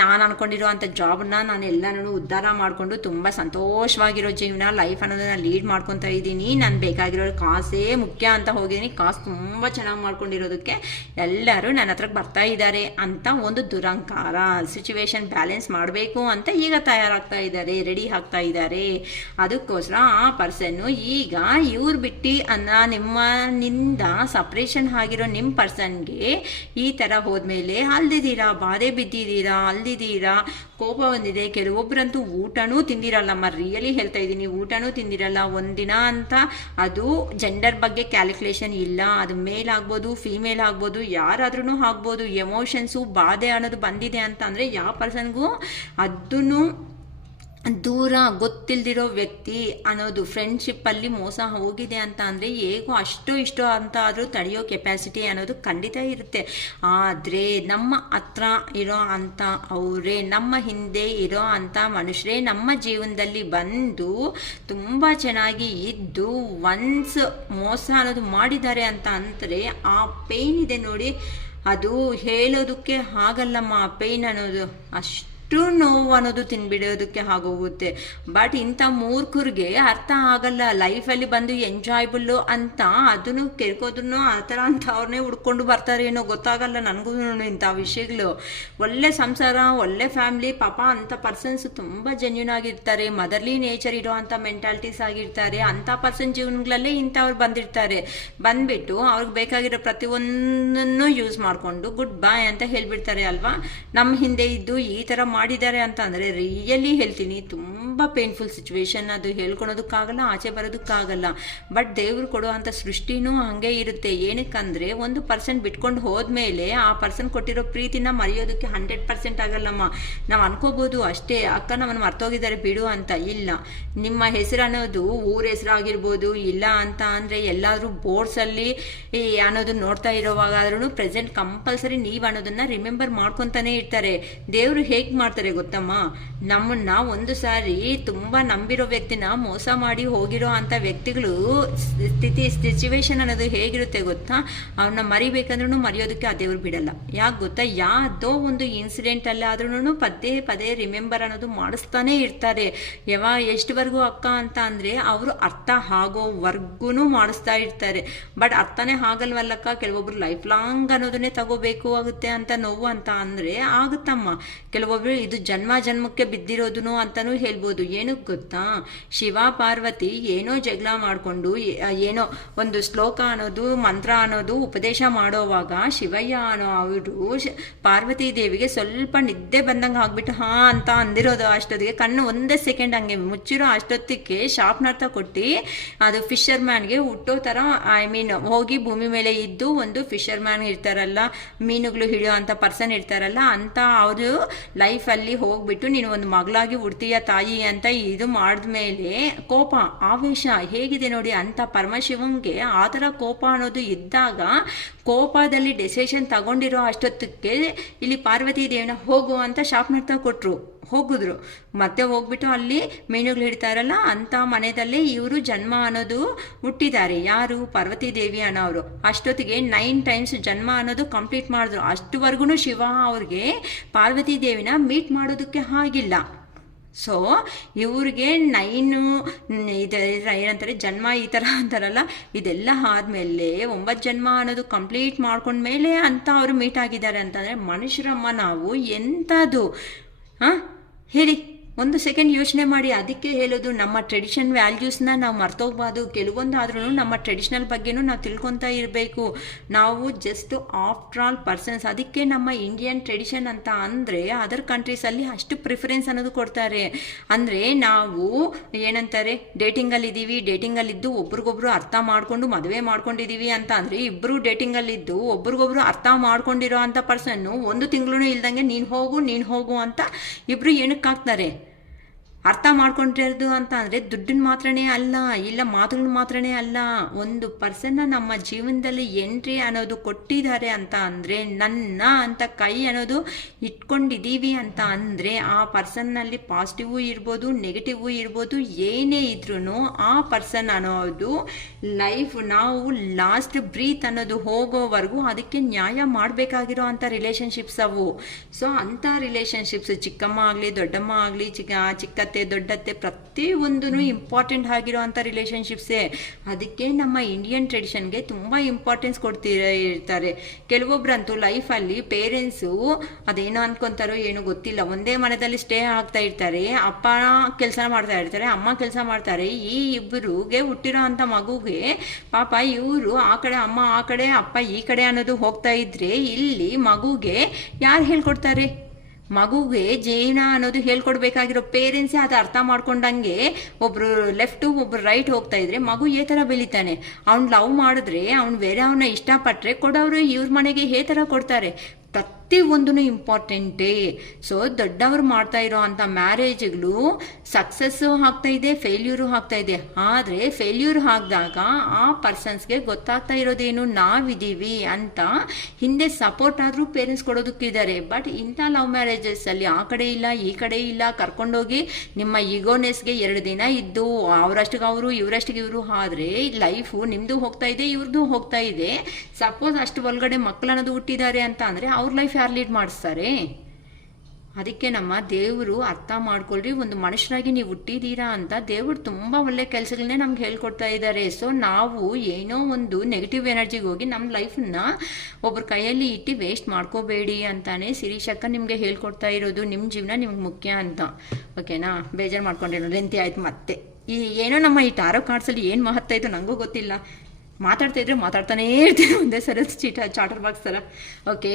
ನಾನು ಅನ್ಕೊಂಡಿರೋ ಅಂಥ ಜಾಬನ್ನ ನಾನು ಎಲ್ಲನೂ ಉದ್ಧಾರ ಮಾಡಿಕೊಂಡು ತುಂಬ ಸಂತೋಷವಾಗಿರೋ ಜೀವನ ಲೈಫ್ ಅನ್ನೋದನ್ನ ಲೀಡ್ ಮಾಡ್ಕೊತಾ ಇದ್ದೀನಿ. ನಾನು ಬೇಕಾಗಿರೋ ಕಾಸೇ ಮುಖ್ಯ ಅಂತ ಹೋಗಿದ್ದೀನಿ, ಕಾಸು ತುಂಬ ಚೆನ್ನಾಗಿ ಮಾಡ್ಕೊಂಡಿರೋದಕ್ಕೆ ಎಲ್ಲರೂ ನನ್ನ ಹತ್ರಕ್ಕೆ ಬರ್ತಾ ಇದ್ದಾರೆ ಅಂತ ಒಂದು ದುರಂಕಾರ. ಸಿಚುವೇಶನ್ ಬ್ಯಾಲೆನ್ಸ್ ಮಾಡಬೇಕು ಅಂತ ಈಗ ತಯಾರಾಗ್ತಾ ಇದ್ದಾರೆ, ರೆಡಿ ಆಗ್ತಾ ಇದ್ದಾರೆ. ಅದಕ್ಕೋಸ್ಕರ ಆ ಪರ್ಸನ್ನು ಈಗ ಇವ್ರು ಬಿಟ್ಟು ನಿಮ್ಮಿಂದ ಸಪ್ರೇಷನ್ ಆಗಿರೋ ನಿಮ್ಮ ಪರ್ಸನ್ಗೆ ಈ ಥರ ಹೋದ್ಮೇಲೆ ಅಲ್ದಿದ್ದೀರಾ, ಬಾಧೆ ಬಿದ್ದಿದ್ದೀರಾ, ಅಲ್ದಿದ್ದೀರಾ, ಕೋಪ ಬಂದಿದೆ. ಕೆಲವೊಬ್ಬರಂತೂ ಊಟನೂ ತಿಂದಿರಲ್ಲಮ್ಮ, ರಿಯಲಿ ಹೇಳ್ತಾ ಇದ್ದೀನಿ, ಊಟನೂ ತಿಂದಿರಲ್ಲ ಒಂದಿನ ಅಂತ. ಅದು ಜೆಂಡರ್ ಬಗ್ಗೆ ಕ್ಯಾಲ್ಕುಲೇಷನ್ ಇಲ್ಲ, ಅದು ಮೇಲ್ ಆಗ್ಬೋದು ಫೀಮೇಲ್ ಆಗ್ಬೋದು ಯಾರಾದ್ರೂ ಆಗ್ಬೋದು. ಎಮೋಷನ್ಸು ಬಾಧೆ ಅನ್ನೋದು ಬಂದಿದೆ ಅಂತ ಅಂದರೆ ಯಾವ ಪರ್ಸನ್ಗೂ ಅದನ್ನು ದೂರ ಗೊತ್ತಿಲ್ದಿರೋ ವ್ಯಕ್ತಿ ಅನ್ನೋದು ಫ್ರೆಂಡ್ಶಿಪ್ಪಲ್ಲಿ ಮೋಸ ಹೋಗಿದೆ ಅಂತ ಅಂದರೆ ಹೇಗೋ ಇಷ್ಟೋ ಅಂತ ಆದರೂ ತಡೆಯೋ ಕೆಪಾಸಿಟಿ ಅನ್ನೋದು ಖಂಡಿತ ಇರುತ್ತೆ. ಆದರೆ ನಮ್ಮ ಹತ್ರ ಇರೋ ಅಂಥ ಅವರೇ, ನಮ್ಮ ಹಿಂದೆ ಇರೋ ಅಂಥ ಮನುಷ್ಯರೇ ನಮ್ಮ ಜೀವನದಲ್ಲಿ ಬಂದು ತುಂಬ ಚೆನ್ನಾಗಿ ಇದ್ದು ಒನ್ಸ್ ಮೋಸ ಅನ್ನೋದು ಮಾಡಿದ್ದಾರೆ ಅಂತ ಅಂದರೆ ಆ ಪೇಯ್ನ್ ಇದೆ ನೋಡಿ, ಅದು ಹೇಳೋದಕ್ಕೆ ಆಗಲ್ಲಮ್ಮ. ಆ ಪೇಯ್ನ್ ಅನ್ನೋದು ಅಷ್ಟು ನೋವು ಅನ್ನೋದು ತಿನ್ಬಿಡೋದಕ್ಕೆ ಆಗೋಗುತ್ತೆ. ಬಟ್ ಇಂಥ ಮೂರ್ಖರಿಗೆ ಅರ್ಥ ಆಗಲ್ಲ. ಲೈಫಲ್ಲಿ ಬಂದು ಎಂಜಾಯ್ಬಲ್ಲು ಅಂತ ಅದನ್ನು ಕೆರ್ಕೋದ್ರೂ ಆ ಥರ ಅಂತ ಅವ್ರನ್ನೇ ಹುಡ್ಕೊಂಡು ಬರ್ತಾರೆ ಏನೋ ಗೊತ್ತಾಗಲ್ಲ ನನಗೂ ಇಂಥ ವಿಷಯಗಳು. ಒಳ್ಳೆ ಸಂಸಾರ, ಒಳ್ಳೆ ಫ್ಯಾಮಿಲಿ, ಪಾಪ ಅಂಥ ಪರ್ಸನ್ಸ್ ತುಂಬ ಜೆನ್ಯೂನ್ ಆಗಿರ್ತಾರೆ, ಮದರ್ಲಿ ನೇಚರ್ ಇರೋ ಅಂಥ ಮೆಂಟಾಲಿಟೀಸ್ ಆಗಿರ್ತಾರೆ. ಅಂಥ ಪರ್ಸನ್ ಜೀವನಗಳಲ್ಲೇ ಇಂಥವ್ರು ಬಂದ್ಬಿಟ್ಟು ಅವ್ರಿಗೆ ಬೇಕಾಗಿರೋ ಪ್ರತಿಯೊಂದನ್ನು ಯೂಸ್ ಮಾಡಿಕೊಂಡು ಗುಡ್ ಬಾಯ್ ಅಂತ ಹೇಳ್ಬಿಡ್ತಾರೆ ಅಲ್ವಾ. ನಮ್ಮ ಹಿಂದೆ ಇದ್ದು ಈ ಥರ ಮಾಡಿದ್ದಾರೆ ಅಂತ ಅಂದರೆ ರಿಯಲಿ ಹೇಳ್ತೀನಿ ತುಂಬ ಪೇನ್ಫುಲ್ ಸಿಚುವೇಶನ್. ಅದು ಹೇಳ್ಕೊಳೋದಕ್ಕಾಗಲ್ಲ, ಆಚೆ ಬರೋದಕ್ಕಾಗಲ್ಲ. ಬಟ್ ದೇವ್ರು ಕೊಡೋ ಅಂಥ ಸೃಷ್ಟಿನೂ ಹಾಗೆ ಇರುತ್ತೆ. ಏನಕ್ಕಂದರೆ ಒಂದು ಪರ್ಸನ್ ಬಿಟ್ಕೊಂಡು ಹೋದ್ಮೇಲೆ ಆ ಪರ್ಸನ್ ಕೊಟ್ಟಿರೋ ಪ್ರೀತಿನ ಮರೆಯೋದಕ್ಕೆ 100% ಆಗಲ್ಲಮ್ಮ. ನಾವು ಅನ್ಕೋಬೋದು ಅಷ್ಟೇ, ಅಕ್ಕ ನಮ್ಮನ್ನು ಮರ್ತೋಗಿದ್ದಾರೆ ಬಿಡು ಅಂತ. ಇಲ್ಲ, ನಿಮ್ಮ ಹೆಸರು ಅನ್ನೋದು ಊರ ಹೆಸರಾಗಿರ್ಬೋದು, ಇಲ್ಲ ಅಂತ ಅಂದರೆ ಎಲ್ಲಾದರೂ ಬೋರ್ಡ್ಸಲ್ಲಿ ಅನ್ನೋದು ನೋಡ್ತಾ ಇರೋವಾಗಾದ್ರೂ ಪ್ರೆಸೆಂಟ್ ಕಂಪಲ್ಸರಿ ನೀವು ಅನ್ನೋದನ್ನು ರಿಮೆಂಬರ್ ಮಾಡ್ಕೊತಾನೆ ಇರ್ತಾರೆ. ದೇವರು ಹೇಗೆ ಮಾಡ್ತಾರೆ ಗೊತ್ತಮ್ಮ, ನಮ್ಮನ್ನ ಒಂದು ಸಾರಿ ತುಂಬ ನಂಬಿರೋ ವ್ಯಕ್ತಿನ ಮೋಸ ಮಾಡಿ ಹೋಗಿರೋ ಅಂಥ ವ್ಯಕ್ತಿಗಳು ಸಿಚುವೇಶನ್ ಅನ್ನೋದು ಹೇಗಿರುತ್ತೆ ಗೊತ್ತಾ, ಅವನ್ನ ಮರಿಬೇಕಂದ್ರೂ ಮರೆಯೋದಕ್ಕೆ ಆ ದೇವ್ರು ಬಿಡಲ್ಲ. ಯಾಕೆ ಗೊತ್ತಾ, ಯಾವುದೋ ಒಂದು ಇನ್ಸಿಡೆಂಟ್ ಅಲ್ಲಾದ್ರೂ ಪದೇ ರಿಮೆಂಬರ್ ಅನ್ನೋದು ಮಾಡಿಸ್ತಾನೆ ಇರ್ತಾರೆ. ಎಷ್ಟುವರೆಗೂ ಅಕ್ಕ ಅಂತ ಅಂದರೆ ಅವರು ಅರ್ಥ ಆಗೋವರೆಗೂ ಮಾಡಿಸ್ತಾ ಇರ್ತಾರೆ. ಬಟ್ ಅರ್ಥನೇ ಆಗಲ್ವಲ್ಲಕ್ಕ, ಕೆಲವೊಬ್ರು ಲೈಫ್ ಲಾಂಗ್ ಅನ್ನೋದನ್ನೇ ತಗೋಬೇಕು ಆಗುತ್ತೆ ಅಂತ ನೋವು ಅಂತ ಅಂದರೆ ಆಗುತ್ತಮ್ಮ. ಕೆಲವೊಬ್ರು ಇದು ಜನ್ಮಕ್ಕೆ ಬಿದ್ದಿರೋದು ಅಂತಾನೂ ಹೇಳ್ಬೋದು. ಏನಕ್ಕೆ ಗೊತ್ತಾ, ಶಿವ ಪಾರ್ವತಿ ಏನೋ ಜಗಳ ಮಾಡಿಕೊಂಡು ಏನೋ ಒಂದು ಶ್ಲೋಕ ಅನ್ನೋದು ಮಂತ್ರ ಅನ್ನೋದು ಉಪದೇಶ ಮಾಡೋವಾಗ ಶಿವಯ್ಯ ಅನ್ನೋ ಅವರು ಪಾರ್ವತಿ ದೇವಿಗೆ ಸ್ವಲ್ಪ ನಿದ್ದೆ ಬಂದಂಗೆ ಆಗ್ಬಿಟ್ಟು ಹಾ ಅಂತ ಅಂದಿರೋದು. ಅಷ್ಟೊತ್ತಿಗೆ ಕಣ್ಣು ಒಂದೇ ಸೆಕೆಂಡ್ ಹಂಗೆ ಮುಚ್ಚಿರೋ ಅಷ್ಟೊತ್ತಿಗೆ ಶಾರ್ಪ್ನರ್ತ ಕೊಟ್ಟು ಅದು ಫಿಶರ್ ಮ್ಯಾನ್ಗೆ ಹುಟ್ಟೋ ಥರ ಹೋಗಿ ಭೂಮಿ ಮೇಲೆ ಇದ್ದು ಒಂದು ಫಿಶರ್ ಮ್ಯಾನ್ ಇರ್ತಾರಲ್ಲ, ಮೀನುಗಳು ಹಿಡಿಯೋ ಅಂಥ ಪರ್ಸನ್ ಇರ್ತಾರಲ್ಲ ಅಂತ ಅವರು ಲೈಫಲ್ಲಿ ಹೋಗ್ಬಿಟ್ಟು ನೀನು ಒಂದು ಮಗಳಾಗಿ ಹುಡ್ತೀಯ ತಾಯಿ ಅಂತ ಇದು ಮಾಡಿದ್ಮೇಲೆ ಕೋಪ ಆವೇಶ ಹೇಗಿದೆ ನೋಡಿ. ಅಂತ ಪರಮಶಿವಂಗೆ ಆ ಥರ ಕೋಪ ಅನ್ನೋದು ಇದ್ದಾಗ ಕೋಪದಲ್ಲಿ ಡೆಸಿಷನ್ ತಗೊಂಡಿರೋ ಅಷ್ಟೊತ್ತಕ್ಕೆ ಇಲ್ಲಿ ಪಾರ್ವತಿ ದೇವಿನ ಹೋಗು ಅಂತ ಶಾಪ್ನರ್ತ ಹೋಗಿದ್ರು. ಮತ್ತೆ ಹೋಗ್ಬಿಟ್ಟು ಅಲ್ಲಿ ಮೀನುಗಳು ಹಿಡ್ತಾರಲ್ಲ ಅಂತ ಮನೆಯಲ್ಲೇ ಇವರು ಜನ್ಮ ಅನ್ನೋದು ಹುಟ್ಟಿದ್ದಾರೆ. ಯಾರು, ಪಾರ್ವತಿ ದೇವಿ ಅನ್ನೋರು. ಅಷ್ಟೊತ್ತಿಗೆ 9 ಟೈಮ್ಸ್ ಜನ್ಮ ಅನ್ನೋದು ಕಂಪ್ಲೀಟ್ ಮಾಡಿದ್ರು. ಅಷ್ಟುವರೆಗೂ ಶಿವ ಅವ್ರಿಗೆ ಪಾರ್ವತಿ ದೇವಿನ ಮೀಟ್ ಮಾಡೋದಕ್ಕೆ ಆಗಿಲ್ಲ. ಸೊ ಇವ್ರಿಗೆ 9 ಇದು ಏನಂತಾರೆ ಜನ್ಮ ಈ ಥರ ಅಂತಾರಲ್ಲ, ಇದೆಲ್ಲ ಆದಮೇಲೆ 9 ಜನ್ಮ ಅನ್ನೋದು ಕಂಪ್ಲೀಟ್ ಮಾಡ್ಕೊಂಡ್ಮೇಲೆ ಅಂತ ಅವರು ಮೀಟ್ ಆಗಿದ್ದಾರೆ ಅಂತಂದರೆ ಮನುಷ್ಯರಮ್ಮ ನಾವು ಎಂಥದ್ದು ಹೇಳಿ, ಒಂದು ಸೆಕೆಂಡ್ ಯೋಚನೆ ಮಾಡಿ. ಅದಕ್ಕೆ ಹೇಳೋದು ನಮ್ಮ ಟ್ರೆಡಿಷನ್ ವ್ಯಾಲ್ಯೂಸ್ನ ನಾವು ಮರ್ತೋಗ್ಬಾರ್ದು. ಕೆಲವೊಂದಾದ್ರೂ ನಮ್ಮ ಟ್ರೆಡಿಷನಲ್ ಬಗ್ಗೆನೂ ನಾವು ತಿಳ್ಕೊತಾ ಇರಬೇಕು. ನಾವು ಜಸ್ಟ್ ಆಫ್ಟರ್ ಆಲ್ ಪರ್ಸನ್ಸ್. ಅದಕ್ಕೆ ನಮ್ಮ ಇಂಡಿಯನ್ ಟ್ರೆಡಿಷನ್ ಅಂತ ಅಂದರೆ ಅದರ್ ಕಂಟ್ರೀಸಲ್ಲಿ ಅಷ್ಟು ಪ್ರಿಫರೆನ್ಸ್ ಅನ್ನೋದು ಕೊಡ್ತಾರೆ. ಅಂದರೆ ನಾವು ಏನಂತಾರೆ ಡೇಟಿಂಗಲ್ಲಿದ್ದೀವಿ, ಡೇಟಿಂಗಲ್ಲಿದ್ದು ಒಬ್ರಿಗೊಬ್ರು ಅರ್ಥ ಮಾಡಿಕೊಂಡು ಮದುವೆ ಮಾಡ್ಕೊಂಡಿದ್ದೀವಿ ಅಂತ ಅಂದರೆ ಇಬ್ಬರು ಡೇಟಿಂಗಲ್ಲಿದ್ದು ಒಬ್ರಿಗೊಬ್ರು ಅರ್ಥ ಮಾಡ್ಕೊಂಡಿರೋ ಅಂಥ ಪರ್ಸನ್ನು 1 ತಿಂಗಳು ಇಲ್ದಂಗೆ ನೀನು ಹೋಗು ಅಂತ ಇಬ್ಬರು ಏನಕ್ಕಾಗ್ತಾರೆ. ಅರ್ಥ ಮಾಡ್ಕೊಂಡಿರೋದು ಅಂತ ಅಂದರೆ ದುಡ್ಡನ್ನ ಮಾತ್ರನೇ ಅಲ್ಲ, ಇಲ್ಲ ಮಾತುಗಳನ್ನ ಮಾತ್ರನೇ ಅಲ್ಲ, ಒಂದು ಪರ್ಸನ್ನ ನಮ್ಮ ಜೀವನದಲ್ಲಿ ಎಂಟ್ರಿ ಅನ್ನೋದು ಕೊಟ್ಟಿದ್ದಾರೆ ಅಂತ ಅಂದರೆ ನನ್ನ ಅಂತ ಕೈ ಅನ್ನೋದು ಇಟ್ಕೊಂಡಿದ್ದೀವಿ ಅಂತ ಅಂದರೆ ಆ ಪರ್ಸನ್ನಲ್ಲಿ ಪಾಸಿಟಿವು ಇರ್ಬೋದು, ನೆಗೆಟಿವು ಇರ್ಬೋದು, ಏನೇ ಇದ್ರೂ ಆ ಪರ್ಸನ್ ಅನ್ನೋದು ಲೈಫ್ ನಾವು ಲಾಸ್ಟ್ ಬ್ರೀತ್ ಅನ್ನೋದು ಹೋಗೋವರೆಗೂ ಅದಕ್ಕೆ ನ್ಯಾಯ ಮಾಡಬೇಕಾಗಿರೋ ಅಂಥ ರಿಲೇಷನ್ಶಿಪ್ಸ್ ಅವು. ಸೊ ಅಂಥ ರಿಲೇಷನ್ಶಿಪ್ಸ್ ಚಿಕ್ಕಮ್ಮ ಆಗಲಿ ದೊಡ್ಡಮ್ಮ ಆಗಲಿ ಚಿಕ್ಕತ್ತೆ ದೊಡ್ಡತ್ತೆ ಪ್ರತಿಯೊಂದೂ ಇಂಪಾರ್ಟೆಂಟ್ ಆಗಿರೋ ಅಂಥ ರಿಲೇಷನ್ಶಿಪ್ಸೇ. ಅದಕ್ಕೆ ನಮ್ಮ ಇಂಡಿಯನ್ ಟ್ರೆಡಿಷನ್ಗೆ ತುಂಬ ಇಂಪಾರ್ಟೆನ್ಸ್ ಇರ್ತಾರೆ. ಕೆಲವೊಬ್ರಂತೂ ಲೈಫಲ್ಲಿ ಪೇರೆಂಟ್ಸು ಅದೇನೋ ಅಂದ್ಕೊತಾರೋ ಏನೋ ಗೊತ್ತಿಲ್ಲ, ಒಂದೇ ಮನೆಯಲ್ಲಿ ಸ್ಟೇ ಆಗ್ತಾ ಇರ್ತಾರೆ. ಅಪ್ಪ ಕೆಲಸ ಮಾಡ್ತಾ ಇರ್ತಾರೆ, ಅಮ್ಮ ಕೆಲಸ ಮಾಡ್ತಾರೆ. ಈ ಇಬ್ಬರಿಗೆ ಹುಟ್ಟಿರೋ ಅಂಥ ಮಗುಗೆ ಪಾಪ ಇವರು ಆ ಕಡೆ ಅಮ್ಮ ಆ ಕಡೆ ಅಪ್ಪ ಈ ಕಡೆ ಅನ್ನೋದು ಹೋಗ್ತಾ ಇದ್ರೆ ಇಲ್ಲಿ ಮಗುಗೆ ಯಾರು ಹೇಳ್ಕೊಡ್ತಾರೆ? ಮಗುಗೆ ಜೀವನ ಅನ್ನೋದು ಹೇಳ್ಕೊಡ್ಬೇಕಾಗಿರೋ ಪೇರೆಂಟ್ಸೇ ಅದು ಅರ್ಥ ಮಾಡ್ಕೊಂಡಂಗೆ ಒಬ್ರು ಲೆಫ್ಟು ಒಬ್ರು ರೈಟ್ ಹೋಗ್ತಾ ಇದ್ರೆ ಮಗು ಏ ಥರ ಬೆಳಿತಾನೆ. ಅವ್ನು ಲವ್ ಮಾಡಿದ್ರೆ ಅವ್ನು ಬೇರೆ ಅವನ್ನ ಇಷ್ಟಪಟ್ಟರೆ ಕೊಡೋರು ಇವ್ರ ಮನೆಗೆ ಏ ಥರ ಕೊಡ್ತಾರೆ. ಪ್ರತಿಯೊಂದೂ ಇಂಪಾರ್ಟೆಂಟೇ. ಸೊ ದೊಡ್ಡವರು ಮಾಡ್ತಾ ಇರೋ ಅಂಥ ಮ್ಯಾರೇಜ್ಗಳು ಸಕ್ಸಸ್ಸು ಆಗ್ತಾ ಇದೆ, ಫೇಲ್ಯೂರು ಆಗ್ತಾ ಇದೆ. ಆದರೆ ಫೇಲ್ಯೂರ್ ಆಗಿದಾಗ ಆ ಪರ್ಸನ್ಸ್ಗೆ ಗೊತ್ತಾಗ್ತಾ ಇರೋದೇನು, ನಾವಿದ್ದೀವಿ ಅಂತ ಹಿಂದೆ ಸಪೋರ್ಟ್ ಆದರೂ ಪೇರೆಂಟ್ಸ್ ಕೊಡೋದಕ್ಕಿದ್ದಾರೆ. ಬಟ್ ಇಂಥ ಲವ್ ಮ್ಯಾರೇಜಸ್ಸಲ್ಲಿ ಆ ಕಡೆ ಇಲ್ಲ ಈ ಕಡೆ ಇಲ್ಲ, ಕರ್ಕೊಂಡೋಗಿ ನಿಮ್ಮ ಈಗೋನೆಸ್ಗೆ 2 ದಿನ ಇದ್ದು ಅವರಷ್ಟಿಗೆ ಅವರು ಇವರಷ್ಟಿಗೆ ಇವರು ಆದರೆ ಲೈಫು ನಿಮ್ಮದು ಹೋಗ್ತಾ ಇದೆ, ಇವ್ರದ್ದು ಹೋಗ್ತಾ ಇದೆ. ಸಪೋಸ್ ಅಷ್ಟು ಒಳಗಡೆ ಮಕ್ಕಳನ್ನೋದು ಹುಟ್ಟಿದ್ದಾರೆ ಅಂತ ಅಂದರೆ ಅವ್ರ ಲೈಫ್ ಯಾರು ಲೀಡ್ ಮಾಡಿಸ್ತಾರೆ? ಅದಕ್ಕೆ ನಮ್ಮ ದೇವರು ಅರ್ಥ ಮಾಡ್ಕೊಳ್ರಿ, ಒಂದು ಮನುಷ್ಯರಾಗಿ ನೀವು ಹುಟ್ಟಿದ್ದೀರಾ ಅಂತ ದೇವರು ತುಂಬ ಒಳ್ಳೆ ಕೆಲಸಗಳನ್ನೇ ನಮ್ಗೆ ಹೇಳ್ಕೊಡ್ತಾ ಇದ್ದಾರೆ. ಸೊ ನಾವು ಏನೋ ಒಂದು ನೆಗೆಟಿವ್ ಎನರ್ಜಿಗೆ ಹೋಗಿ ನಮ್ಮ ಲೈಫನ್ನ ಒಬ್ಬರ ಕೈಯಲ್ಲಿ ಇಟ್ಟು ವೇಸ್ಟ್ ಮಾಡ್ಕೋಬೇಡಿ ಅಂತಾನೆ ಶಿರೀಷಕ್ಕ ನಿಮಗೆ ಹೇಳ್ಕೊಡ್ತಾ ಇರೋದು. ನಿಮ್ಮ ಜೀವನ ನಿಮ್ಗೆ ಮುಖ್ಯ ಅಂತ. ಓಕೆನಾ? ಬೇಜಾರು ಮಾಡ್ಕೊಂಡೇನೋ ಲೆಂತಿ ಆಯ್ತು. ಮತ್ತೆ ಏನೋ ನಮ್ಮ ಈ ಟಾರೋ ಕಾರ್ಡ್ಸಲ್ಲಿ ಏನು ಮಹತ್ವ ಇತ್ತು ನನಗೂ ಗೊತ್ತಿಲ್ಲ. ಮಾತಾಡ್ತಾ ಇದ್ರೆ ಮಾತಾಡ್ತಾನೇ ಇರ್ತೀನಿ ಒಂದೇ ಸರ ಚಾಟರ್ ಬಾಕ್ಸ್ ಥರ. ಓಕೆ,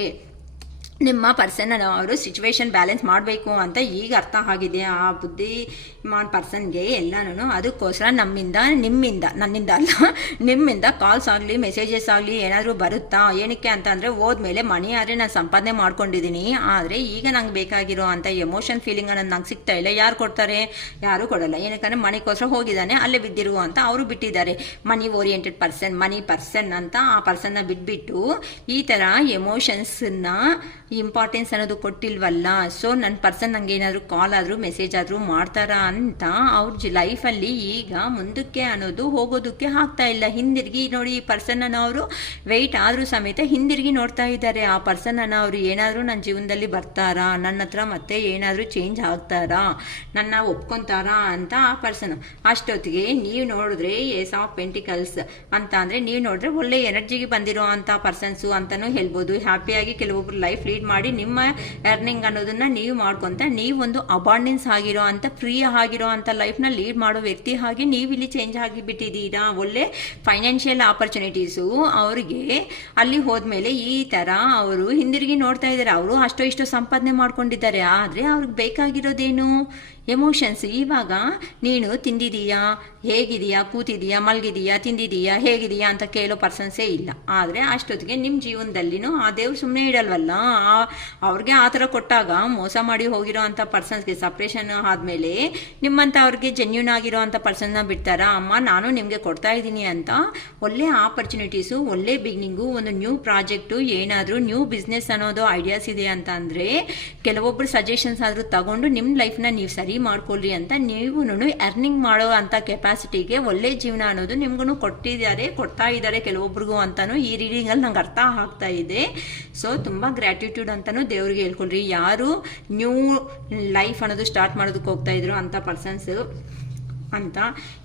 ನಿಮ್ಮ ಪರ್ಸನ್ ಅವರು ಸಿಚುವೇಶನ್ ಬ್ಯಾಲೆನ್ಸ್ ಮಾಡಬೇಕು ಅಂತ ಈಗ ಅರ್ಥ ಆಗಿದೆ ಆ ಬುದ್ಧಿಮಾನ್ ಪರ್ಸನ್ಗೆ ಎಲ್ಲನೂ. ಅದಕ್ಕೋಸ್ಕರ ನನ್ನಿಂದ ಅಲ್ಲ ನಿಮ್ಮಿಂದ ಕಾಲ್ಸ್ ಆಗಲಿ ಮೆಸೇಜಸ್ ಆಗಲಿ ಏನಾದರೂ ಬರುತ್ತಾ? ಏನಕ್ಕೆ ಅಂತ ಅಂದರೆ ಹೋದ್ಮೇಲೆ ಮನಿ ಆದರೆ ನಾನು ಸಂಪಾದನೆ ಮಾಡ್ಕೊಂಡಿದ್ದೀನಿ, ಆದರೆ ಈಗ ನಂಗೆ ಬೇಕಾಗಿರೋ ಅಂಥ ಎಮೋಷನ್ ಫೀಲಿಂಗ್ ಅನ್ನೋದು ನಂಗೆ ಸಿಗ್ತಾ ಇಲ್ಲ. ಯಾರು ಕೊಡ್ತಾರೆ? ಯಾರೂ ಕೊಡಲ್ಲ. ಏನಕ್ಕಂದರೆ ಮನಿಗೋಸ್ಕರ ಹೋಗಿದ್ದಾನೆ, ಅಲ್ಲೇ ಬಿದ್ದಿರುವ ಅಂತ ಅವರು ಬಿಟ್ಟಿದ್ದಾರೆ. ಮನಿ ಓರಿಯೆಂಟೆಡ್ ಪರ್ಸನ್, ಮನಿ ಪರ್ಸನ್ ಅಂತ ಆ ಪರ್ಸನ್ನ ಬಿಟ್ಬಿಟ್ಟು ಈ ಥರ ಎಮೋಷನ್ಸನ್ನ ಇಂಪಾರ್ಟೆನ್ಸ್ ಅನ್ನೋದು ಕೊಟ್ಟಿಲ್ವಲ್ಲ. ಸೊ ನನ್ನ ಪರ್ಸನ್ ನಂಗೆ ಏನಾದರೂ ಕಾಲ್ ಆದರೂ ಮೆಸೇಜ್ ಆದರೂ ಮಾಡ್ತಾರಾ ಅಂತ ಅವ್ರ ಲೈಫಲ್ಲಿ ಈಗ ಮುಂದಕ್ಕೆ ಅನ್ನೋದು ಹೋಗೋದಕ್ಕೆ ಆಗ್ತಾ ಇಲ್ಲ. ಹಿಂದಿರುಗಿ ನೋಡಿ, ಈ ಪರ್ಸನ್ನ ಅವರು ವೆಯ್ಟ್ ಆದರೂ ಸಮೇತ ಹಿಂದಿರುಗಿ ನೋಡ್ತಾ ಇದ್ದಾರೆ. ಆ ಪರ್ಸನ್ನ ಅವರು ಏನಾದರೂ ನನ್ನ ಜೀವನದಲ್ಲಿ ಬರ್ತಾರಾ, ನನ್ನ ಹತ್ರ ಮತ್ತೆ ಏನಾದರೂ ಚೇಂಜ್ ಆಗ್ತಾರಾ, ನನ್ನ ಒಪ್ಕೊತಾರಾ ಅಂತ ಆ ಪರ್ಸನ್. ಅಷ್ಟೊತ್ತಿಗೆ ನೀವು ನೋಡಿದ್ರೆ ಏಸ್ ಆಫ್ ಪೆಂಟಿಕಲ್ಸ್ ಅಂತ ಅಂದರೆ ನೀವು ನೋಡಿದ್ರೆ ಒಳ್ಳೆ ಎನರ್ಜಿಗೆ ಬಂದಿರೋ ಅಂಥ ಪರ್ಸನ್ಸು ಅಂತಲೂ ಹೇಳ್ಬೋದು. ಹ್ಯಾಪಿಯಾಗಿ ಕೆಲವೊಬ್ರು ಲೈಫ್ ಲೀಡ್ ಮಾಡಿ ನಿಮ್ಮ ಅರ್ನಿಂಗ್ ಅನ್ನೋದನ್ನ ನೀವು ಮಾಡ್ಕೊಂತ ನೀವೊಂದು ಅಬಾಂಡೆನ್ಸ್ ಆಗಿರೋ ಅಂತ ಫ್ರೀ ಆಗಿರೋ ಅಂತ ಲೈಫ್ನ ಲೀಡ್ ಮಾಡೋ ವ್ಯಕ್ತಿ ಹಾಗೆ ನೀವು ಇಲ್ಲಿ ಚೇಂಜ್ ಆಗಿಬಿಟ್ಟಿದ್ದೀರಾ. ಒಳ್ಳೆ ಫೈನಾನ್ಷಿಯಲ್ ಆಪರ್ಚುನಿಟೀಸು ಅವರಿಗೆ ಅಲ್ಲಿ ಹೋದ್ಮೇಲೆ ಈ ಥರ ಅವರು ಹಿಂದಿರುಗಿ ನೋಡ್ತಾ ಇದ್ದಾರೆ. ಅವರು ಅಷ್ಟೋ ಇಷ್ಟೋ ಸಂಪಾದನೆ ಮಾಡ್ಕೊಂಡಿದ್ದಾರೆ, ಆದರೆ ಅವ್ರಿಗೆ ಬೇಕಾಗಿರೋದೇನು? ಎಮೋಷನ್ಸ್. ಇವಾಗ ನೀನು ತಿಂದಿದೀಯಾ, ಹೇಗಿದೆಯಾ, ಕೂತಿದೀಯಾ, ಮಲಗಿದೀಯಾ, ತಿಂದಿದೀಯಾ, ಹೇಗಿದೆಯಾ ಅಂತ ಕೇಳೋ ಪರ್ಸನ್ಸೇ ಇಲ್ಲ. ಆದರೆ ಅಷ್ಟೊತ್ತಿಗೆ ನಿಮ್ಮ ಜೀವನದಲ್ಲಿನೂ ಆ ದೇವ್ರು ಸುಮ್ಮನೆ ಇಡಲ್ವಲ್ಲ. ಅವ್ರಿಗೆ ಆ ಥರ ಕೊಟ್ಟಾಗ ಮೋಸ ಮಾಡಿ ಹೋಗಿರೋ ಅಂಥ ಪರ್ಸನ್ಸ್ಗೆ ಸಪ್ರೇಷನ್ ಆದಮೇಲೆ ನಿಮ್ಮಂಥ ಅವ್ರಿಗೆ ಜೆನ್ಯೂನ್ ಆಗಿರೋ ಅಂಥ ಪರ್ಸನ್ನ ಬಿಡ್ತಾರಾ? ಅಮ್ಮ ನಾನು ನಿಮಗೆ ಕೊಡ್ತಾ ಇದ್ದೀನಿ ಅಂತ ಒಳ್ಳೆ ಆಪರ್ಚುನಿಟೀಸು, ಒಳ್ಳೆ ಬಿಗಿನಿಂಗು, ಒಂದು ನ್ಯೂ ಪ್ರಾಜೆಕ್ಟು, ಏನಾದರೂ ನ್ಯೂ ಬಿಸ್ನೆಸ್ ಅನ್ನೋದು ಐಡಿಯಾಸ್ ಇದೆ ಅಂತ ಅಂದರೆ ಕೆಲವೊಬ್ಬರು ಸಜೆಷನ್ಸ್ ಆದರೂ ತಗೊಂಡು ನಿಮ್ಮ ಲೈಫ್ನ ನೀವು ಸರಿ ಮಾಡ್ಕೊಳ್ರಿ ಅಂತ ನೀವು ಅರ್ನಿಂಗ್ ಮಾಡೋ ಅಂಥ ಕೆಪಾಸಿಟಿಗೆ ಒಳ್ಳೆ ಜೀವನ ಅನ್ನೋದು ನಿಮ್ಗೂ ಕೊಡ್ತಾ ಇದ್ದಾರೆ ಕೆಲವೊಬ್ರಿಗೂ ಅಂತಾನು ಈ ರೀಡಿಂಗಲ್ಲಿ ನಂಗೆ ಅರ್ಥ ಆಗ್ತಾ ಇದೆ. ಸೊ ತುಂಬ ಗ್ರ್ಯಾಟಿಟ್ಯೂಡ್ ಅಂತಲೂ ದೇವ್ರಿಗೆ ಹೇಳ್ಕೊಳ್ರಿ. ಯಾರು ನ್ಯೂ ಲೈಫ್ ಅನ್ನೋದು ಸ್ಟಾರ್ಟ್ ಮಾಡೋದಕ್ಕೆ ಹೋಗ್ತಾ ಇದ್ರು ಅಂಥ ಪರ್ಸನ್ಸ್ ಅಂತ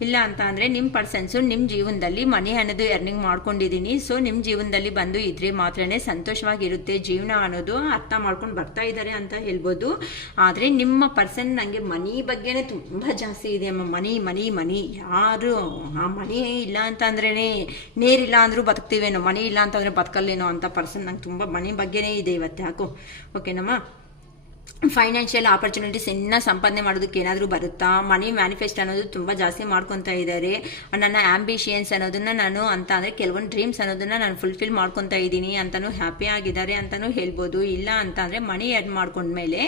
ಇಲ್ಲ ಅಂತ ಅಂದರೆ ನಿಮ್ಮ ಪರ್ಸನ್ಸು ನಿಮ್ಮ ಜೀವನದಲ್ಲಿ ಮನಿ ಅನ್ನೋದು ಎರ್ನಿಂಗ್ ಮಾಡ್ಕೊಂಡಿದ್ದೀನಿ. ಸೊ ನಿಮ್ಮ ಜೀವನದಲ್ಲಿ ಬಂದು ಇದ್ರೆ ಮಾತ್ರನೇ ಸಂತೋಷವಾಗಿರುತ್ತೆ ಜೀವನ ಅನ್ನೋದು ಅರ್ಥ ಮಾಡ್ಕೊಂಡು ಬರ್ತಾ ಇದ್ದಾರೆ ಅಂತ ಹೇಳ್ಬೋದು. ಆದರೆ ನಿಮ್ಮ ಪರ್ಸನ್ ನನಗೆ ಮನಿ ಬಗ್ಗೆನೇ ತುಂಬ ಜಾಸ್ತಿ ಇದೆ ಅಮ್ಮ. ಮನಿ ಯಾರು ಆ ಮನಿ ಇಲ್ಲ ಅಂತಂದ್ರೇ ನೇರಿಲ್ಲ ಅಂದರೂ ಬದುಕ್ತೀವೇನೋ, ಮನಿ ಇಲ್ಲ ಅಂತಂದರೆ ಬದುಕಲ್ಲೇನೋ ಅಂತ ಪರ್ಸನ್ ನಂಗೆ ತುಂಬ ಮನಿ ಬಗ್ಗೆನೇ ಇದೆ ಇವತ್ತು. ಯಾಕೋ ಓಕೆನಮ್ಮ. ಫೈನಾನ್ಷಿಯಲ್ ಆಪರ್ಚುನಿಟೀಸ್ ಇನ್ನು ಸಂಪಾದನೆ ಮಾಡೋದಕ್ಕೆ ಏನಾದರೂ ಬರುತ್ತಾ? ಮನಿ ಮ್ಯಾನಿಫೆಸ್ಟ್ ಅನ್ನೋದು ತುಂಬ ಜಾಸ್ತಿ ಮಾಡ್ಕೊತಾ ಇದ್ದಾರೆ. ನನ್ನ ಆಂಬಿಷಿಯನ್ಸ್ ಅನ್ನೋದನ್ನ ನಾನು ಅಂತ ಅಂದರೆ ಕೆಲವೊಂದು ಡ್ರೀಮ್ಸ್ ಅನ್ನೋದನ್ನ ನಾನು ಫುಲ್ಫಿಲ್ ಮಾಡ್ಕೊತಾ ಇದ್ದೀನಿ ಅಂತಲೂ ಹ್ಯಾಪಿ ಆಗಿದ್ದಾರೆ ಅಂತಲೂ ಹೇಳ್ಬೋದು. ಇಲ್ಲ ಅಂತ ಅಂದರೆ ಮನಿ ಎಡ್ ಮಾಡ್ಕೊಂಡ್ಮೇಲೆ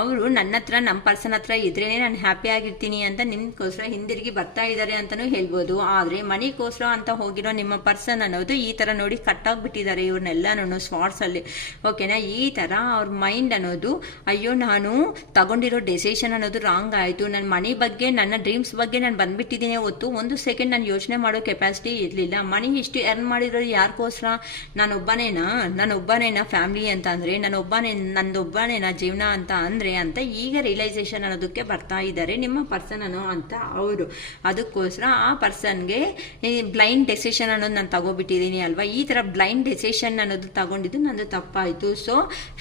ಅವರು ನನ್ನ ಹತ್ರ ನಮ್ಮ ಪರ್ಸನ್ ಹತ್ರ ಇದ್ರೇ ನಾನು ಹ್ಯಾಪಿ ಆಗಿರ್ತೀನಿ ಅಂತ ನಿಮ್ಗೋಸ್ಕರ ಹಿಂದಿರುಗಿ ಬರ್ತಾ ಇದ್ದಾರೆ ಅಂತಲೂ ಹೇಳ್ಬೋದು. ಆದರೆ ಮನಿಗೋಸ್ಕರ ಅಂತ ಹೋಗಿರೋ ನಿಮ್ಮ ಪರ್ಸನ್ ಅನ್ನೋದು ಈ ಥರ ನೋಡಿ ಕಟ್ಟಾಗ್ಬಿಟ್ಟಿದ್ದಾರೆ ಇವ್ರನ್ನೆಲ್ಲನೂ ಸ್ಪಾಟ್ಸಲ್ಲಿ. ಓಕೆನಾ? ಈ ಥರ ಅವ್ರ ಮೈಂಡ್ ಅನ್ನೋದು ಅಯ್ಯೋ ನಾನು ತಗೊಂಡಿರೋ ಡೆಸಿಷನ್ ಅನ್ನೋದು ರಾಂಗ್ ಆಯಿತು, ನನ್ನ ಮನಿ ಬಗ್ಗೆ ನನ್ನ ಡ್ರೀಮ್ಸ್ ಬಗ್ಗೆ ನಾನು ಬಂದ್ಬಿಟ್ಟಿದ್ದೀನಿ. ಹೊತ್ತು ಒಂದು ಸೆಕೆಂಡ್ ನಾನು ಯೋಚನೆ ಮಾಡೋ ಕೆಪಾಸಿಟಿ ಇರಲಿಲ್ಲ. ಮನಿ ಇಷ್ಟು ಎರ್ನ್ ಮಾಡಿರೋದು ಯಾರಿಗೋಸ್ಕರ? ನಾನೊಬ್ಬನೇನಾ ಫ್ಯಾಮಿಲಿ ಅಂತ ಅಂದರೆ ನಂದೊಬ್ಬನೇನಾ ಜೀವನ ಅಂತ ಅಂದರೆ ಅಂತ ಈಗ ರಿಯಲೈಸೇಷನ್ ಅನ್ನೋದಕ್ಕೆ ಬರ್ತಾ ಇದ್ದಾರೆ ನಿಮ್ಮ ಪರ್ಸನ್ ಅನ್ನೋ ಅಂತ ಅವರು. ಅದಕ್ಕೋಸ್ಕರ ಆ ಪರ್ಸನ್ಗೆ ಬ್ಲೈಂಡ್ ಡೆಸಿಷನ್ ಅನ್ನೋದು ನಾನು ತಗೋಬಿಟ್ಟಿದ್ದೀನಿ ಅಲ್ವಾ. ಈ ಥರ ಬ್ಲೈಂಡ್ ಡೆಸಿಷನ್ ಅನ್ನೋದು ತಗೊಂಡಿದ್ದು ನಂದು ತಪ್ಪಾಯಿತು. ಸೊ